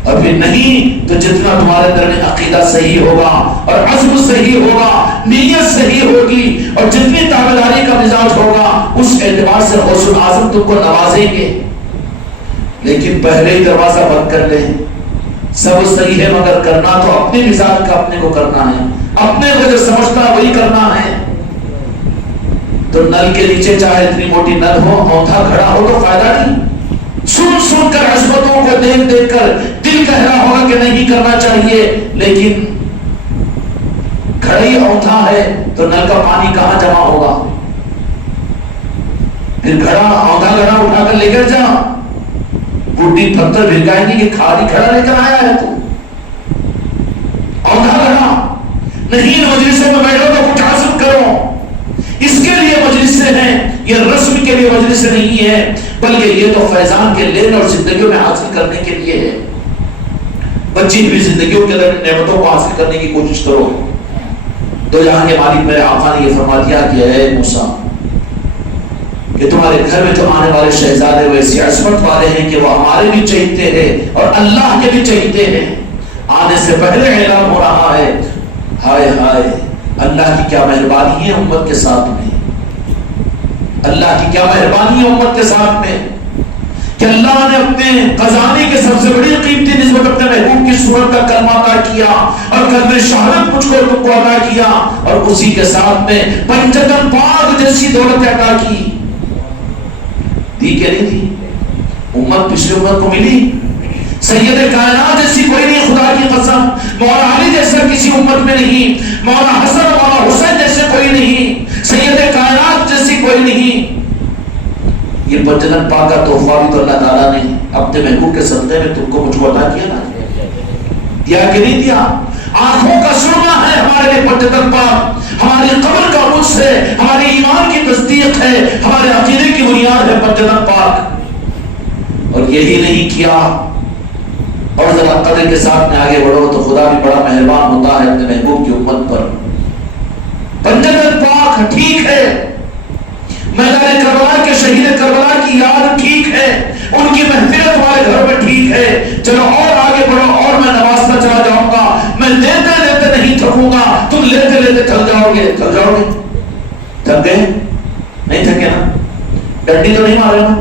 اور پھر نہیں تو جتنا تمہارے در میں عقیدہ صحیح ہوگا اور عزم صحیح ہوگا, نیت صحیح ہوگی, اور جتنی تابعداری کا مزاج ہوگا اس اعتبار سے غسل اعظم تم کو نوازیں گے. لیکن پہلے ہی دروازہ بند کر لیں, سب صحیح ہے مگر کرنا تو اپنے مزاج کا اپنے کو کرنا ہے, اپنے کو جو سمجھتا ہے وہی کرنا ہے. تو نل کے نیچے چاہے اتنی موٹی نل ہو, اونٹھا کھڑا ہو تو فائدہ نہیں. سن سن کر عظمتوں کو دیکھ دیکھ کر دل کہہ رہا ہوگا کہ نہیں کرنا چاہیے, لیکن کھڑی اونٹھا ہے تو نل کا پانی کہاں جمع ہوگا؟ پھر گھڑا اونٹھا گھڑا اٹھا کر لے کر جا, بڈی پتھر بھڑکائیں گی کہ خالی کھڑا لے کر آیا ہے تو. اونٹھا گھڑا نہیں, مجلسوں میں بیٹھو تو کچھ عزم کرو. اس کے لیے مجلسیں ہیں, یہ رسم کے لیے مجلسیں نہیں ہے, بلکہ یہ تو فیضان کے لینے اور زندگیوں میں حاصل کرنے کے لیے ہے. بچی ہوئی زندگیوں کے اندر نعمتوں کو حاصل کرنے کی کوشش کرو. تو جہاں کے مالک میرے آقا نے یہ فرما دیا کہ اے موسیٰ, کہ تمہارے گھر میں جو آنے والے شہزادے ویسی عصمت والے ہیں کہ وہ ہمارے بھی چہیتے ہیں اور اللہ کے بھی چہیتے ہیں. آنے سے پہلے اعلان ہو رہا ہے, ہائے ہائے اللہ کی کیا مہربانی ہے امت کے ساتھ میں, اللہ کی کیا مہربانی ہے امت کے ساتھ میں, کہ اللہ نے اپنے خزانے کے سب سے بڑی قیمتی نسبت اپنے محبوب کی صورت کا کلمہ عطا کیا اور کلمہ شہادت مجھ کو تم کو عطا کیا, اور اسی کے ساتھ میں پنجتن پاک جیسی دولت عطا کی. دی کہ نہیں دی؟ امت پچھلے امت کو ملی. سید کائنات جیسی کوئی نہیں, خدا کی قسم. مولا علی جیسا کسی امت میں نہیں, مولا حسن مولا حسین جیسے کوئی نہیں, سید کائنات جیسی کوئی نہیں. یہ پنجتن پاک کا تحفہ بھی تو اللہ تعالیٰ نے اپنے محبوب کے صدقے میں تم کو مجھ کو عطا کیا نا. دیا کہ نہیں دیا؟ آنکھوں کا سرما ہے ہمارے لیے پنجتن پاک, ہماری قبر کا مجھ سے ہمارے ایمان کی تصدیق ہے, ہمارے عقیدے کی بنیاد ہے پنجتن پاک. اور یہی نہیں کیا, اور ذرا قدر کے ساتھ میں آگے بڑھو تو خدا بھی بڑا مہربان ہوتا ہے اپنے محبوب کی امت پر. پنجتن پاک ٹھیک ہے, میدان کربلا کے شہید کربلا کی یاد ٹھیک ہے, ان کی محفل تمہارے گھر میں ٹھیک ہے, چلو اور آگے بڑھو اور میں نوازتا چلا جاؤں گا, میں لیتے لیتے نہیں تھکوں گا, تم لیتے لیتے تھک جاؤ گے. تھک جاؤ گے؟ تھک گئے؟ نہیں تھکے نا؟ ڈنڈی تو نہیں مارے نا؟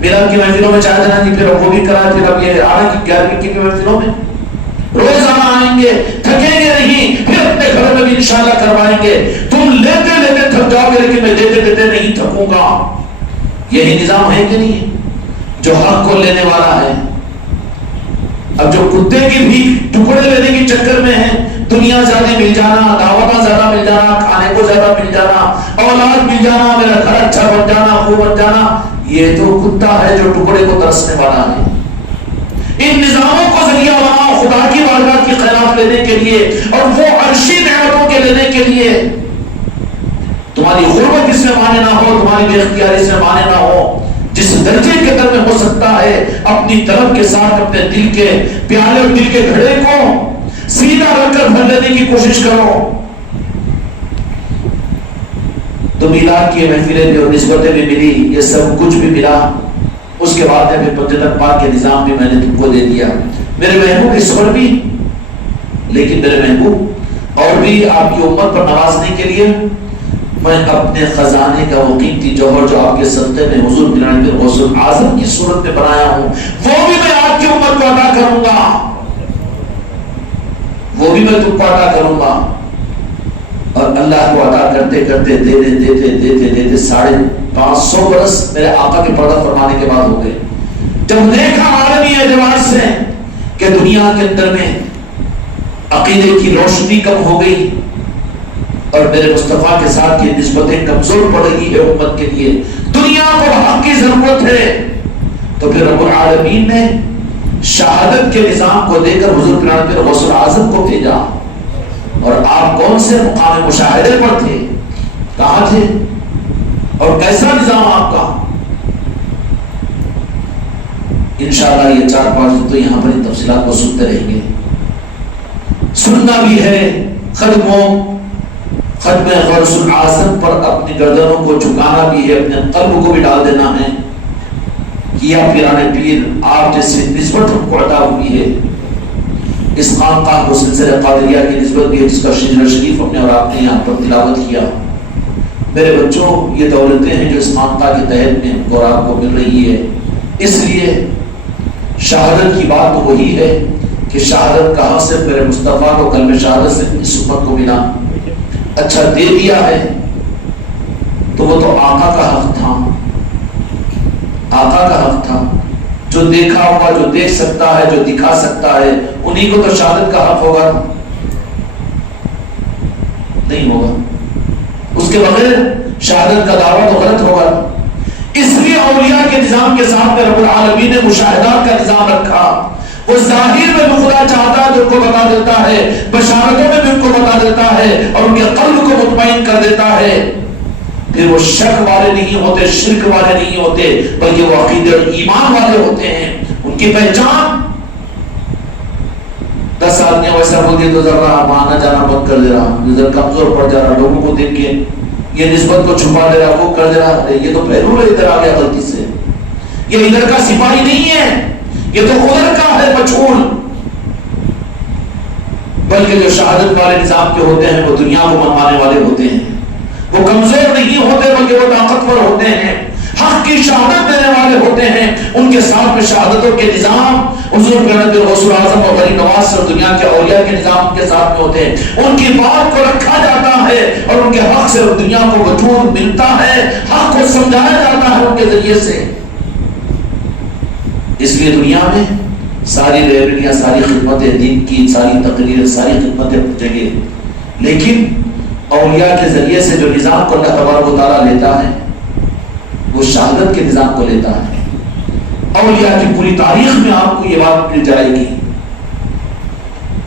میرا کی محفلوں میں چاہ جانا تھی, پھر وہ بھی کرا, پھر اب یہ آنا کی 11 کی محفلوں میں روزانہ آئیں گے, تھکیں گے نہیں, پھر اپنے گھر میں بھی انشاءاللہ کروائیں گے. تم لیتے لیتے تھک جاؤ گے, لیکن میں دیتے دیتے نہیں تھکوں گا. یہی نظام ہے کہ نہیں, جو حق کو لینے والا ہے. اب جو کتے کی بھی ٹکڑے لینے کے چکر میں ہیں, دنیا زیادہ مل جانا, دعوتاں زیادہ مل جانا, کھانے کو زیادہ مل جانا, اولاد مل جانا, میرا گھر اچھا بن جانا, خوب بن جانا, یہ تو کتا ہے جو ٹکڑے کو ترسنے والا ہے. ان نظاموں کو ذریعہ بناؤ خدا کی بارگاہ کی خیرات لینے کے لیے اور وہ عرشی نعمتوں کے لینے کے لیے. تمہاری غربت اس میں مانے نہ ہو, تمہاری بے اختیاری اس میں مانے نہ ہو. جس درجے کے در میں ہو سکتا ہے اپنی طلب کے ساتھ اپنے دل کے پیالے اور دل کے گھڑے کو سیدھا رکھ کر بھر لینے کی کوشش کرو. تو میلاد کی محفلیں بھی اور نسبتیں بھی ملی, یہ سب کچھ بھی ملا. اس کے بعد میں پنجتن پاک کے نظام بھی میں نے تم کو دے دیا, میرے محبوب کی صبر بھی. لیکن میرے محبوب اور بھی آپ کی امت پر نوازنے کے لیے میں اپنے خزانے کا وہ قیمتی جوہر جو آپ کے صدقے میں حضور بن غوث اعظم کی صورت میں بنایا ہوں, وہ بھی میں آپ کی امت کو عطا کروں گا, وہ بھی میں تم کو عطا کروں گا. اور اللہ کو عطا کرتے کرتے دیتے دیتے دیتے دیتے 550 برس میرے آقا کے پردہ فرمانے کے بعد ہو گئے. جب دیکھا عالمی اعتبار سے کہ دنیا کے اندر میں عقیدے کی روشنی کم ہو گئی اور میرے مصطفیٰ کے ساتھ کی نسبتیں کمزور پڑ رہی ہے امت کے لیے, دنیا کو حق کی ضرورت ہے, تو پھر رب العالمین نے شہادت کے نظام کو دے کر حضور کے غوث اعظم کو بھیجا. اور آپ کون سے مقام مشاہدے پر تھے, کہاں تھے, اور کیسا نظام آپ کا. انشاءاللہ یہ 4-5 دن تو یہاں پر تفصیلات کو سنتے رہیں گے. سننا بھی ہے ختم غوث الاعظم پر اپنی گردنوں کو جھکانا بھی ہے, اپنے قلب کو بھی ڈال دینا ہے. یا پیران پیر آپ جیسے نسبت ہم کو عطا ہوئی ہے, اس خانقاہ کو سلسلہ قادریہ کی نسبت بھی ہے جس کا شجرہ شریف ہم نے اور آپ نے یہاں پر تلاوت کیا. میرے بچوں, یہ دولتیں ہیں جو اس خانقاہ کے تحت میں ہم کو اور آپ کو مل رہی ہے. اس لیے شہادت کی بات تو وہی ہے کہ شہادت کہاں سے میرے مصطفیٰ کو کلمہ شہادت سے اس امت کو ملا. اچھا دے دیا ہے تو وہ تو آقا کا حق تھا, آقا کا حق تھا. جو دیکھا ہوا, جو دیکھ سکتا ہے, جو دکھا سکتا ہے, انہی کو تو شہادت کا حق ہوگا. نہیں ہوگا, اس کے بغیر شہادت کا دعویٰ تو غلط ہوگا. اس لیے اولیاء کے نظام کے ساتھ میں رب العالمین نے مشاہدات کا نظام رکھا. وہ ظاہر میں بھی خدا چاہتا ہے تو ان کو بتا دیتا ہے, بشارتوں میں بھی ان کو بتا دیتا ہے اور ان کے قلب کو مطمئن کر دیتا ہے. پھر وہ شک والے نہیں ہوتے, شرک والے نہیں ہوتے, بلکہ وہ عقیدے اور ایمان والے ہوتے ہیں. ان کی پہچان 10 آدمی ویسا بول دیا تو ذرا آنا جانا بند کر دے رہا, ذرا کمزور پڑ جا رہا, لوگوں کو دیکھ کے یہ نسبت کو چھپا دے رہا, وہ کر دے رہا, یہ تو پہلو ادھر آ گیا غلطی سے, یہ ادھر کا سپاہی نہیں ہے, یہ تو ادھر کا ہے مجھول. بلکہ جو شہادت والے نظام کے ہوتے ہیں وہ دنیا کو منوانے والے ہوتے ہیں. وہ کمزور نہیں ہوتے بلکہ وہ طاقتور ہوتے ہیں, حق کی شہادت دینے والے ہوتے ہیں. ان کے ساتھ میں شہادتوں کے نظام حضور پیغمبر غوث الاعظم اور غریب نواز اور دنیا کے اولیاء کے نظام کے ساتھ میں ہوتے ہیں. ان کی بات کو رکھا جاتا ہے اور ان کے حق سے دنیا کو وجود ملتا ہے, حق کو سمجھایا جاتا ہے ان کے ذریعے سے. اس لیے دنیا میں ساری لائبریریاں, ساری خدمتیں دین کی, ساری تقریر, ساری خدمتیں جگہ, لیکن اولیاء کے ذریعے سے جو نظام کو اللہ تبارک و تعالیٰ لیتا ہے وہ شہادت کے نظام کو لیتا ہے. اولیاء کی پوری تاریخ میں آپ کو یہ بات مل جائے گی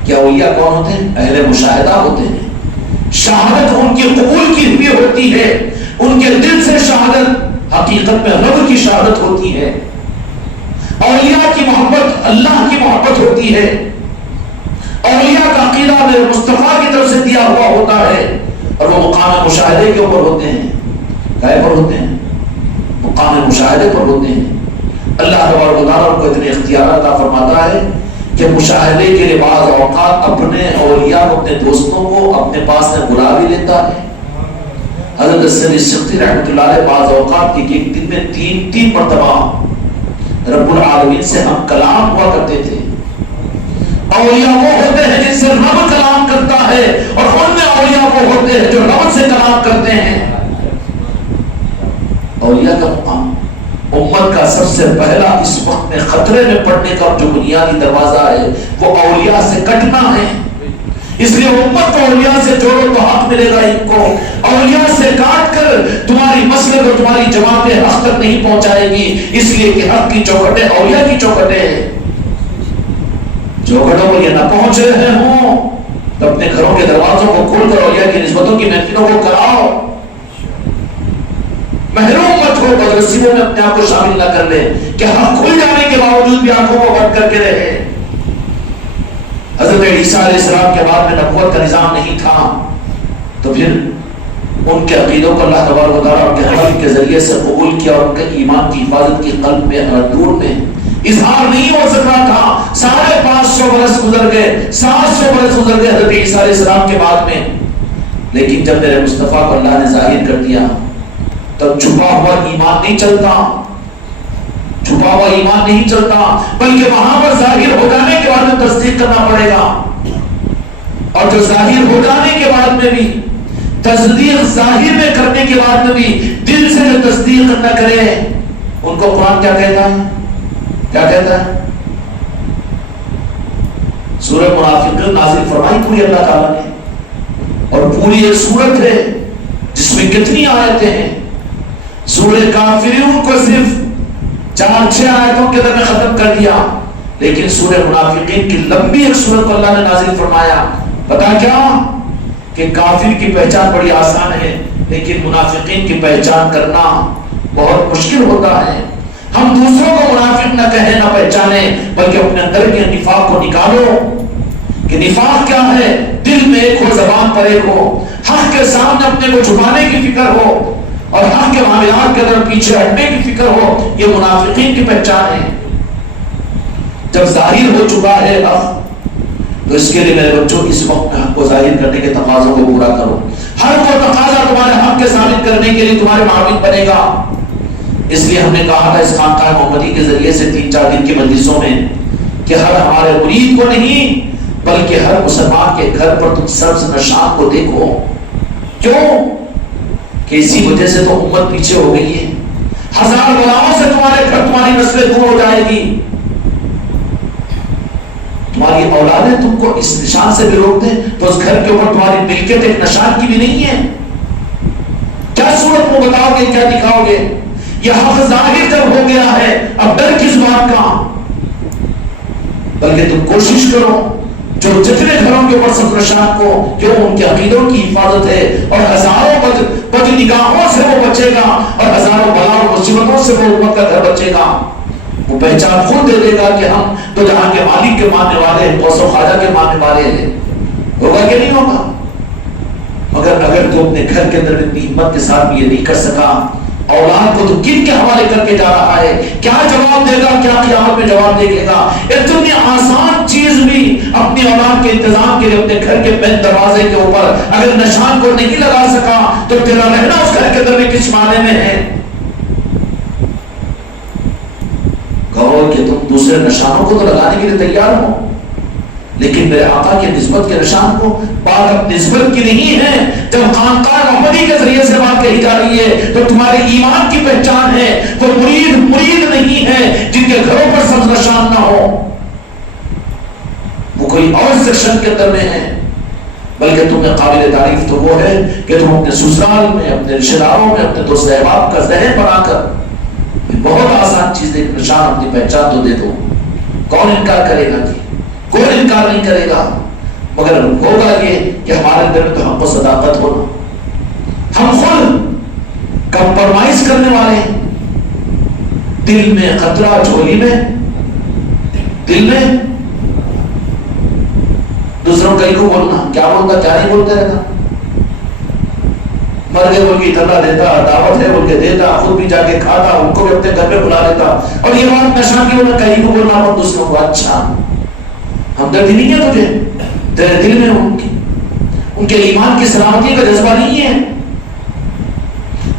کہ اولیاء کون ہوتے ہیں؟ اہل مشاہدہ ہوتے ہیں. شہادت ان کی قبول کی ہوئی ہوتی ہے, ان کے دل سے شہادت حقیقت میں رب کی شہادت ہوتی ہے. اولیاء کی محبت اللہ کی محبت ہوتی ہے. اولیاء کا عقیدہ میرے مصطفیٰ کی طرف سے دیا ہوا ہوتا ہے اور وہ مقام مشاہدے کے اوپر ہوتے ہیں. کائے پر ہوتے ہیں؟ مقام مشاہدے پر ہوتے ہیں. اللہ تبارک و تعالیٰ کو اتنے اختیارات عطا فرماتا ہے کہ مشاہدے کے لیے بعض اوقات اپنے اولیاء کو, اپنے دوستوں کو اپنے پاس میں بلا بھی لیتا ہے. حضرت سید سختی رحمۃ اللہ علیہ بعض اوقات کی ایک دن میں 3 مرتبہ رب العالمین سے ہم کلام ہوا کرتے تھے. اولیاء وہ ہوتے ہیں جن سے رب کلام کرتا ہے اور ان میں اولیاء وہ ہوتے ہیں جو رب سے کلام کرتے ہیں. اولیاء کا مقام امت کا سب سے پہلا اس وقت میں خطرے میں پڑنے کا جو بنیادی دروازہ ہے وہ اولیاء سے کٹنا ہے. اس لیے امت کو اولیاء سے جوڑو تو حق ملے گا ان کو. اولیاء سے کاٹ کر تمہاری مسلک اور تمہاری جماعتیں حق تک نہیں پہنچائے گی, اس لیے کہ حق کی چوکھٹیں اولیاء کی چوکھٹیں ہیں. چوکھٹوں کو یہ نہ پہنچ رہے ہوں تو اپنے گھروں کے دروازوں کو کھول کر اولیاء کی نسبتوں کی محفلوں کو کراؤ. محروم مت ہو, نصیبوں میں اپنے آپ کو شامل نہ کر لے کہ حق کھل جانے کے باوجود بھی آنکھوں کو بند کر کے رہے. حضرت عیسیٰ علیہ السلام کے بعد میں نبوت کا نظام نہیں تھا تو پھر ان کے عقیدوں کو اللہ تبارک و تعالیٰ ان کے حق کے ذریعے سے قبول کیا اور ان کے ایمان کی حفاظت کی قلب میں دور میں اظہار نہیں ہو سکا تھا. 550 برس گزر گئے, 700 برس گزر گئے حضرت عیسیٰ علیہ السلام کے بعد میں, لیکن جب میرے مصطفیٰ کو اللہ نے ظاہر کر دیا تب چھپا ہوا ایمان نہیں چلتا, چھپا ہوا ایمان نہیں چلتا, بلکہ وہاں پر ظاہر ہو جانے کے بعد میں تصدیق کرنا پڑے گا. اور جو ظاہر ہو جانے کے بعد میں بھی تصدیق ظاہر میں کرنے کے بعد میں بھی دل سے جو تصدیق نہ کرے ان کو قرآن کیا کہتا ہے؟ کیا کہتا ہے؟ سورہ منافقین نازل فرمائی پوری اللہ تعالیٰ نے, اور پوری ایک سورت ہے جس میں کتنی آیتیں ہیں. سورہ کافرون کو صرف 4-6 آیتوں کے اندر میں ختم کر دیا, لیکن سورہ منافقین کی لمبی ایک سورت کو اللہ نے نازل فرمایا. پتا کیا کہ کافر کی پہچان بڑی آسان ہے لیکن منافقین کی پہچان کرنا بہت مشکل ہوتا ہے. ہم دوسروں کو منافق نہ کہیں نہ پہچانے، بلکہ اپنے اندر کے نفاق کو نکالو کہ نفاق کیا ہے، دل میں ایک ہو زبان پر ایک ہو، حق کے سامنے اپنے کو چھپانے کی فکر ہو اور حق کے معاملات کے اندر پیچھے ہٹنے کی فکر ہو، یہ منافقین کی پہچان ہے۔ جب ظاہر ہو چکا ہے حق، تو اس کے لیے میرے بچوں اس وقت حق کو ظاہر کرنے کے تقاضوں کو پورا کرو۔ ہر وہ تقاضا تمہارے حق کے ثابت کرنے کے لیے تمہارے معاون بنے گا۔ اس لیے ہم نے کہا تھا اس خانقاہ محمدی کے ذریعے سے 3-4 دن کی مجلسوں میں کہ ہر ہمارے مرید کو نہیں بلکہ ہر مسلمان کے گھر پر تم سبز نشان کو دیکھو۔ کیوں؟ کہ اسی وجہ سے تو امت پیچھے ہو گئی ہے۔ 1000 بلاؤں سے تمہارے گھر تمہاری نسلیں دور ہو جائے گی، تمہاری اولادیں تم کو اس نشان سے بھی روک دیں تو اس گھر کے اوپر تمہاری ملکیت ایک نشان کی بھی نہیں ہے۔ کیا صورت میں بتاؤ گے، کیا دکھاؤ گے؟ یہ حق ظاہر جب ہو گیا ہے، اب ڈر کس بات کا؟ بلکہ تم کوشش کرو جو جتنے گھروں کے اوپر سب نشان کو، جو ان کے عقیدوں کی حفاظت ہے اور ہزاروں بد نگاہوں سے وہ بچے گا اور ہزاروں بلا اور مصیبتوں سے وہ امت کا گھر بچے گا، وہ پہچان خود دے دے گا کہ ہم تو جہاں کے مالک کے ماننے والے ہیں، غوث و خواجہ کے ماننے والے ہیں۔ ہوگا کہ نہیں ہوگا؟ مگر اگر تو اپنے گھر کے اندر اتنی ہمت کے ساتھ بھی یہ نہیں کر سکا، اولاد کو تو کن کے حوالے کر کے جا رہا ہے؟ کیا جواب دے گا؟ کیا قیامت میں جواب دے گا؟ اتنی آسان چیز بھی اپنی اولاد کے انتظام کے لیے اپنے گھر کے پین دروازے کے اوپر اگر نشان کو نہیں لگا سکا تو تیرا رہنا اس گھر کے اندر میں کس معنی میں ہے؟ کہو کہ تم دوسرے نشانوں کو تو لگانے کے لیے تیار ہو، لیکن میرے آقا کی نسبت کے نشان کو بات نسبت کی نہیں ہے۔ جب خانقاہ محمدی کے ذریعے سے بات کہی جا رہی ہے تو تمہارے ایمان کی پہچان ہے، تو مرید نہیں ہے جن کے گھروں پر سبز نشان نہ ہو، وہ کوئی اور سیکشن کے اندر میں ہے، بلکہ تمہیں قابل تعریف تو وہ ہے کہ تم اپنے سسرال میں، اپنے رشتہ داروں میں، اپنے دوست احباب کا ذہن بنا کر بہت آسان چیز ایک نشان اپنی پہچان تو دے دو۔ کون انکار کرے گا؟ جی کوئی انکار نہیں کرے گا، مگر ہوگا یہ کہ ہمارے اندر تو ہم کو صداقت ہونا، ہم خود کمپرومائز کرنے والے ہیں، دل میں خطرہ، جھولی میں، دل میں دوسروں کئی کو بولنا، کیا بولتا کیا نہیں بولتے رہتا، مر گئے بول کے اتنا دیتا، دعوت ہے بول کے دیتا، خود بھی جا کے کھاتا، ان کو بھی اپنے گھر پہ بلا لیتا، اور یہ بات نشان کی بولنا کہیں کو بولنا اور دوسروں کو اچھا ہمدردی نہیں ہے تجھے، تیرے دل میں ان کے ایمان کی سلامتی کا جذبہ نہیں ہے۔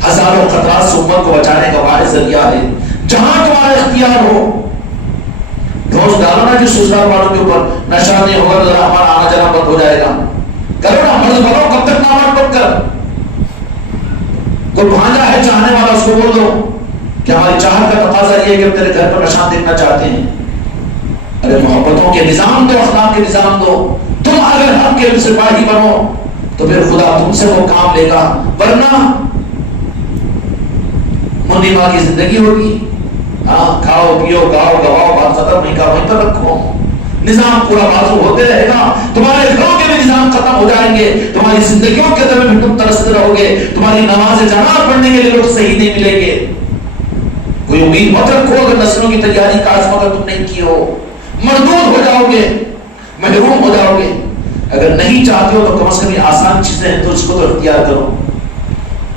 ہزاروں خطرات سے امت کو بچانے کا واحد ذریعہ ہے، جہاں تمہارا اختیار ہو ڈھونس ڈالو نا، جو سسرال والوں کے اوپر نشان نہیں ہوگا تو ہمارا آنا جانا بند ہو جائے گا، کرو نا مرض بنو، کب تک نامرد بن کر؟ کوئی بھانجا ہے چاہنے والا، اس کو بول دو کہ ہماری چاہت کا تقاضا یہ ہے کہ ہم تیرے گھر پر نشان دیکھنا چاہتے ہیں۔ ارے محبتوں کے نظام دو، اخلاق کے نظام دو، تم اگر حق کے سپاہی بنو تو پھر خدا تم سے وہ کام لے گا، ورنہ منی ماں کی زندگی ہوگی، ہاں کھاؤ پیو گاؤ گواؤ، بات ختم نہیں کا وہیں پر رکھو، نظام پورا بازو ہوتے رہے گا، تمہارے گھروں کے بھی نظام ختم ہو جائیں گے، تمہاری زندگیوں کے اندر بھی تم ترستے رہو گے، تمہاری نماز جماعت پڑھنے کے لیے لوگ صحیح نہیں ملیں گے۔ کوئی امید مت رکھو اگر نسلوں کی تیاری کا عزم اگر تم نہیں کی ہو، مردود ہو جاؤ گے، محروم ہو جاؤ گے۔ اگر نہیں چاہتے ہو تو کم از کم آسان چیزیں ہیں تو اس کو تو اختیار کرو۔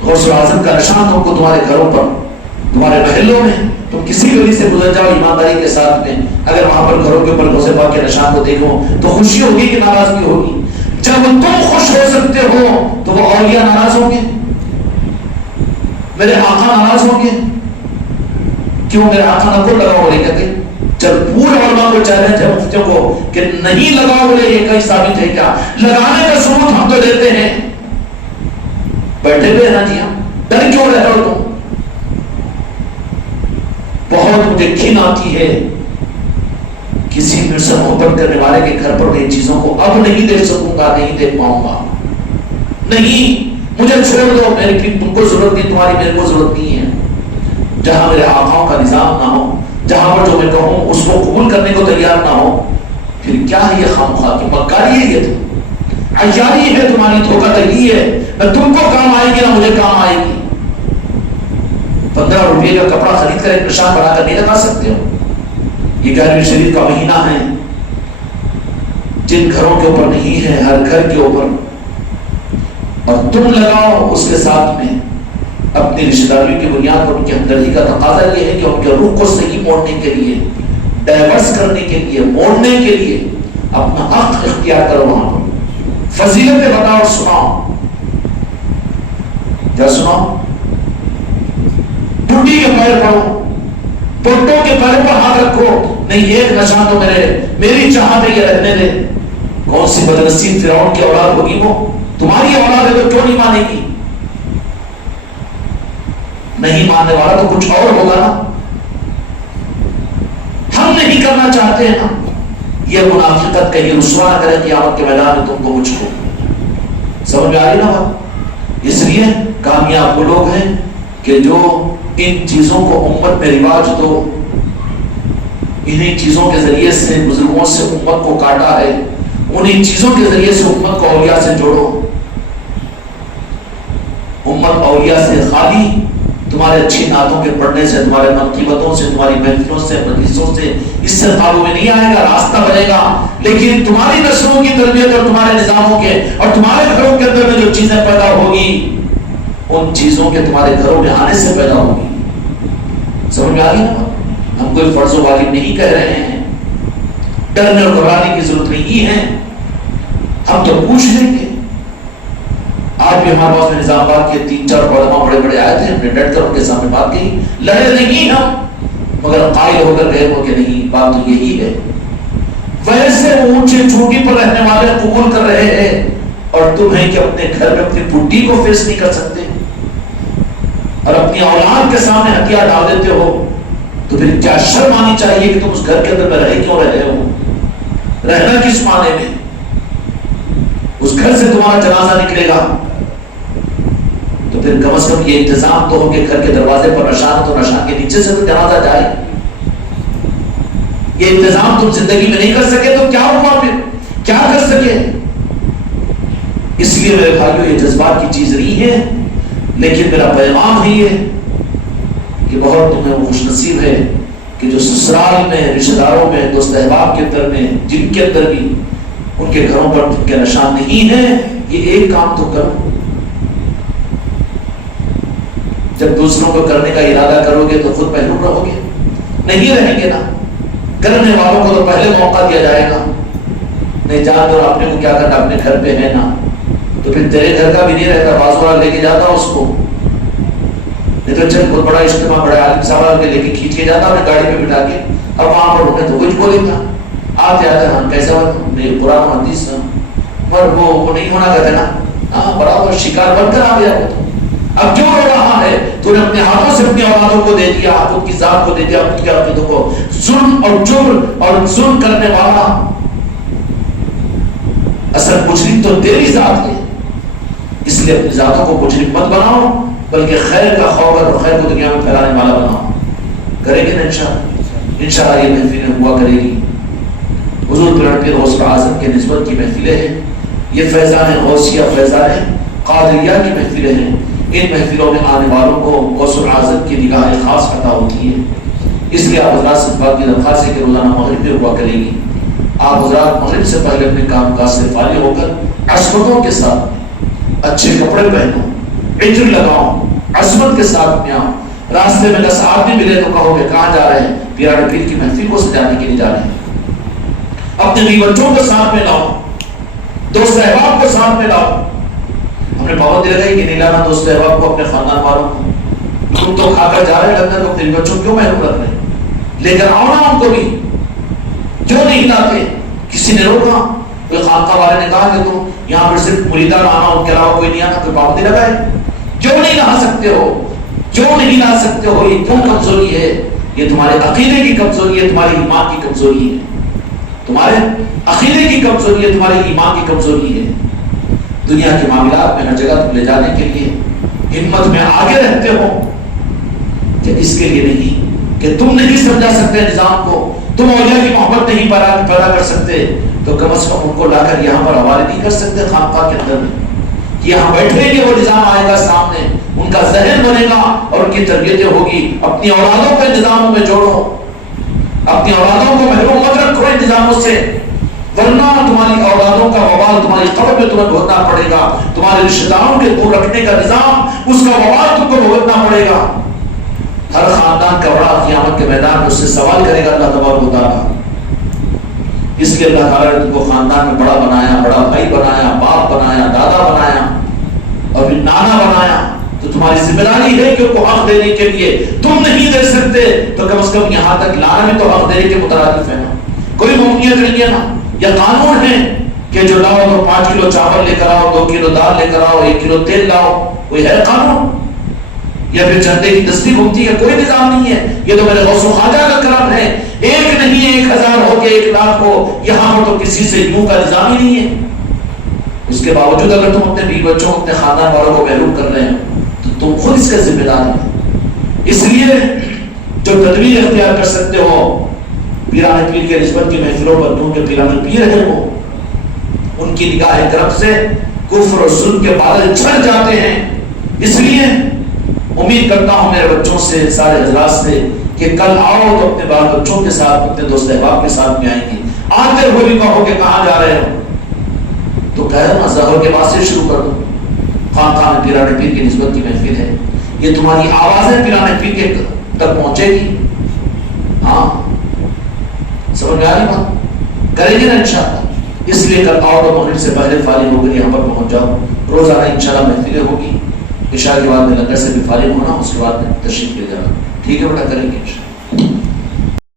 غوث اعظم کا نشان تم کو تمہارے گھروں پر، تمہارے محلوں میں، تم کسی گلی سے گزر جاؤ ایمانداری کے ساتھ میں، اگر وہاں پر گھروں کے اوپر غوث پاک کے نشان کو دیکھو تو خوشی ہوگی کہ ناراضگی ہوگی؟ جب تم خوش ہو سکتے ہو تو وہ اولیاء ناراض ہوں گے، میرے آقا ناراض ہوں گے؟ کیوں؟ میرے آقا نہ کو لگاؤ بولے کہ جب پورے علماء کو چیلنج ہے مفتیوں کو کہ نہیں لگاؤ بولے، یہ کہیں ثابت ہے کیا؟ لگانے کا ثبوت ہم تو دیتے ہیں، بیٹھے ہوئے نا جی، ہم ڈر کیوں رہے ہو تم؟ بہت مجھے گھن آتی ہے کسی مجھ سے محبت کرنے والے کے گھر پر ان چیزوں کو اب نہیں دیکھ سکوں گا، نہیں دیکھ پاؤں گا، نہیں، مجھے چھوڑ دو، میری تم کو ضرورت نہیں، تمہاری میرے کو ضرورت نہیں ہے۔ جہاں میرے آقاؤں کا نظام نہ ہو، جہاں پر جو میں کہوں اس کو قبول کرنے کو تیار نہ ہو، پھر کیا ہے یہ خامخواہ کی مکاری ہے، یہ تو عیاری ہے، تمہاری دھوکہ دہی ہے، نہ تم کو کام آئے گی نہ مجھے کام آئے گی۔ 15 روپے کا کپڑا خرید کر ایک نشان بنا کر نہیں لگا سکتے ہو. یہ 11ویں شریف کا مہینہ ہے، جن گھروں کے اوپر نہیں ہے ہر گھر کے اوپر، اور تم لگاؤ اس کے ساتھ میں اپنی رشتہ داریوں کی بنیاد پر. ان کی ہمدردی کا تقاضا یہ ہے کہ ان کے روح کو صحیح موڑنے کے لیے، ڈائیورس کرنے کے لیے، موڑنے کے لیے اپنا حق اختیار کرو. وہاں پر فضیلتیں بتاؤ، سناؤ. کیا سناؤ؟ ٹوٹی کے پیر پڑھو، پوٹوں کے پیر پر ہاتھ رکھو. نہیں، ایک نشان تو میری چاہت ہے یہ رہنے دے. کون سی بدنصیب فرعون کی اولاد ہوگی وہ؟ تمہاری اولاد ہے تو کیوں نہیں مانے گی؟ نہیں ماننے والا تو کچھ اور ہوگا نا. ہم نہیں کرنا چاہتے ہیں نا. یہ منافقت کہیں رسوا نہ کرے قیامت کے میدان میں تم کو مجھ کو. سمجھ میں آ رہی نا بات؟ اس لیے کامیاب وہ لوگ ہیں کہ جو ان چیزوں کو امت میں رواج دو، انہیں چیزوں کے ذریعے سے بزرگوں سے امت کو کاٹا ہے، انہیں چیزوں کے ذریعے سے امت کو اولیاء سے جوڑو. امت اولیاء سے خالی تمہارے اچھی نعتوں کے پڑھنے سے، تمہارے منقبتوں سے، تمہاری محفلوں سے، مجلسوں سے اس سے قابو میں نہیں آئے گا. راستہ بنے گا، لیکن تمہاری نسلوں کی تربیت اور تمہارے نظاموں کے اور تمہارے گھروں کے اندر میں جو چیزیں پیدا ہوگی، ان چیزوں کے تمہارے گھروں میں آنے سے پیدا ہوگی. سمجھ میں آ گئی نا؟ ہم کوئی فرض و واجب نہیں کہہ رہے ہیں، ڈرنے اور گھبرانے کی ضرورت نہیں ہے. ہم تو پوچھ لیں گے. آج بھی ہمارے پاس میں نظام آباد کے 3-4 علماء بڑے بڑے آئے تھے، ہم نے ڈٹ کر ان کے سامنے بات کی. لڑے نہیں ہم، مگر قائل ہو کر گئے ہو کہ نہیں، بات تو یہی ہے. ویسے اونچے چوٹی پر رہنے والے قبول کر رہے ہیں، اور تم ہیں کہ اپنے گھر میں اپنی بڈی کو فیس نہیں کر سکتے اور اپنی اولاد کے سامنے ہتھیار ڈال دیتے ہو. تو پھر کیا شرم آنی چاہیے کہ تم اس گھر کے اندر میں رہے کیوں رہے ہو؟ رہنا کس معنی میں؟ اس گھر سے تمہارا جنازہ نکلے گا تو پھر کم از کم یہ انتظام تو ہو کہ گھر کے دروازے پر نشان، تو نشان کے نیچے سے تو جنازہ جائے. یہ انتظام تم زندگی میں نہیں کر سکے تو کیا ہوا؟ پھر کیا کر سکے؟ اس لیے میرے بھائیوں، یہ جذبات کی چیز نہیں ہے، لیکن میرا پیغام ہی ہے کہ بہت تمہیں وہ خوش نصیب ہے کہ جو سسرال میں، رشتہ داروں میں، دوست احباب کے اندر میں، جن کے اندر بھی ان کے گھروں پر تم کے نشان نہیں ہے. یہ ایک کام تو کرو. جب دوسروں کو کرنے کا ارادہ کرو گے تو خود محروم رہو گے، نہیں رہیں گے نا. کرنے والوں کو تو پہلے موقع دیا جائے گا. نہیں جان دو اپنے کو کیا کرنا، اپنے گھر پہ ہے نا، تو پھر تیرے گھر کا بھی نہیں رہتا، بازو والا لے کے جاتا اس کو. نہیں تو چل بہت بڑا اجتماع، بڑے عالم صاحب کے لے کے کھینچ کے جاتا اپنے گاڑی پہ بٹھا کے، اب وہاں پر ہوتے تو کچھ بولے گا. آتے آتے ہم کیسا نہیں قرآن حدیث پر وہ نہیں ہونا کہتے نا. ہاں برابر شکار بن کر آ گیا وہ. تو اب جو ہو رہا ہے تو نے اپنے ہاتھوں سے اپنی اولادوں کو دے دیا، خود کی ذات کو دے دیا، خود کے عقیدوں کو. ظلم اور جبر اور ظلم کرنے والا اصل مجرم تو تیری ذات ہے. اس لیے اپنی ذاتوں کو مجرم مت بناؤ، بلکہ خیر کا خوف اور خیر کو دنیا میں پھیلانے والا بناؤ. کریں گے نا انشاءاللہ. انشاءاللہ یہ محفلیں ہوا کرے گی. حضور پیر غوث اعظم کے نسبت کی محفلیں ہیں. یہ فیضان غوثیہ، فیضان قادریہ کی محفلیں ہیں. ان محفلوں میں آنے والوں کو غوث اعظم کی نگاہ خاص عطا ہوتی ہے. اس لیے آپ حضرات سے بات کی درخواست ہے کہ روزانہ مغرب میں ہوا کرے گی. آپ حضرات مغرب سے پہلے اپنے کام کاج سے فارغ ہو کر عصمتوں کے ساتھ اچھے کپڑے پہنو، عطر لگاؤ، عصمت کے ساتھ میں آؤ. راستے میں 10 آدمی ملے تو کہو کہ کہاں جا رہے ہیں؟ پیراڈ پیر کی محفل کو سجانے کے لیے جا رہے ہیں. اپنے بیوی بچوں کو ساتھ میں لاؤ، دوست احباب کو ساتھ میں لاؤ. ہم نے پابندی لگائی کہ نہیں لانا دوست احباب کو، اپنے خاندان والوں کو. تم تو کھا کر جا رہے ہیں لگنا، تو اپنے بچوں کیوں محروم رکھ رہے ہیں؟ لے کر آؤ نا ان کو بھی. کیوں نہیں لاتے؟ کسی نے روکا؟ کوئی خانقاہ والے نے کہا کہ تم یہاں پر صرف مریدان آنا، ان کے علاوہ کوئی نہیں آنا؟ کوئی پابندی لگائے؟ کیوں نہیں لا سکتے ہو؟ کیوں نہیں لا سکتے ہو؟ یہ کیوں کمزوری ہے؟ یہ تمہارے عقیدے کی کمزوری ہے، تمہاری ایمان کی کمزوری ہے. تمہارے عقیدے کی کمزوری ہے، تمہاری ایمان کی کمزوری ہے. دنیا کے معاملات میں ہر جگہ تم لے جانے کے لیے ہمت میں آگے رہتے ہو، کہ اس کے لیے نہیں کہ تم نہیں سمجھا سکتے نظام کو، تم اولیاء کی محبت نہیں پیدا کر سکتے، تو کم از کم ان کو لا کر یہاں پر حوالے نہیں کر سکتے خانقاہ کے اندر میں. یہاں بیٹھے گے وہ نظام آئے گا سامنے، ان کا ذہن بنے گا اور ان کی تربیتیں ہوگی. اپنی اولادوں کو انتظاموں میں جوڑو, اپنی اولادوں کو محروم مت رکھو انتظاموں سے, ورنہ تمہاری اولادوں کا وبال تمہاری قبر میں تمہیں بھگتنا پڑے گا. تمہارے رشتہ داروں کے دور رکھنے کا نظام, اس کا وبال تم کو بھگتنا پڑے گا. ہر خاندان کا بڑا قیامت کے میدان میں اس سے سوال کرے گا اللہ تبارک و تعالیٰ. اس لیے اللہ تعالیٰ نے تم کو خاندان میں بڑا بنایا, بڑا بھائی بنایا, باپ بنایا, دادا بنایا اور پھر نانا بنایا. تو تمہاری ذمہ داری ہے کہ ان کو حق دینے کے لیے تم نہیں دے سکتے تو کم از کم یہاں تک لانا بھی تو حق دینے کے مترادف ہے نا. کوئی ممکن نہیں ہے نا, یا قانون ہے کہ جو لاؤ تو 5 کلو چاول لے کر آؤ, 2 کلو دال لے کر آؤ, 1 کلو تیل لاؤ, کوئی ہے قانون؟ یا پھر چندے کی دستی گھومتی ہے؟ کوئی نظام نہیں ہے. یہ تو میرے غوث و خواجہ کا کرم ہے. 1 نہیں 1000 ہو کے 1 لاکھ ہو, یہاں پر تو کسی سے یوں کا نظام ہی نہیں ہے. اس کے باوجود اگر تم اپنے بیوی بچوں اپنے خاندان والوں کو محروم کر رہے ہیں تو تم خود اس کا ذمہ دار ہو. اس لیے جو تدبیر اختیار کر سکتے ہو, پیران پیر کے نسبت کی محفلوں پر تم جو پیران پیر ہیں وہ ان کی نگاہ کرم سے کفر اور ظلم کے بادل چھڑ جاتے ہیں. اس لیے امید کرتا ہوں میرے بچوں سے, سارے حضرات سے, کہ کل آؤ تو اپنے بال بچوں کے ساتھ, اپنے دوست احباب کے ساتھ میں آئیں گے. آتے ہوئے بھی کہو کہ کہاں جا رہے ہو تو کہو نا ظہر کے بعد سے شروع کر دو. خان پیران پیر کی نسبت کی محفل ہے, یہ تمہاری آوازیں پیران پیر کے تک پہنچے گی. ہاں سمجھ میں آ رہی بات؟ کریں گے نا انشاءاللہ. اس لیے کل آؤ تو مغرب سے پہلے فارغ ہو کر یہاں پر پہنچ جاؤ. روزانہ انشاءاللہ محفلیں ہوگی. عشاء کے بعد میں لنگر سے بھی فارغ ہونا, اس کے بعد میں تشریف لے جانا. ٹھیک ہے بیٹا, کریں گے انشاءاللہ.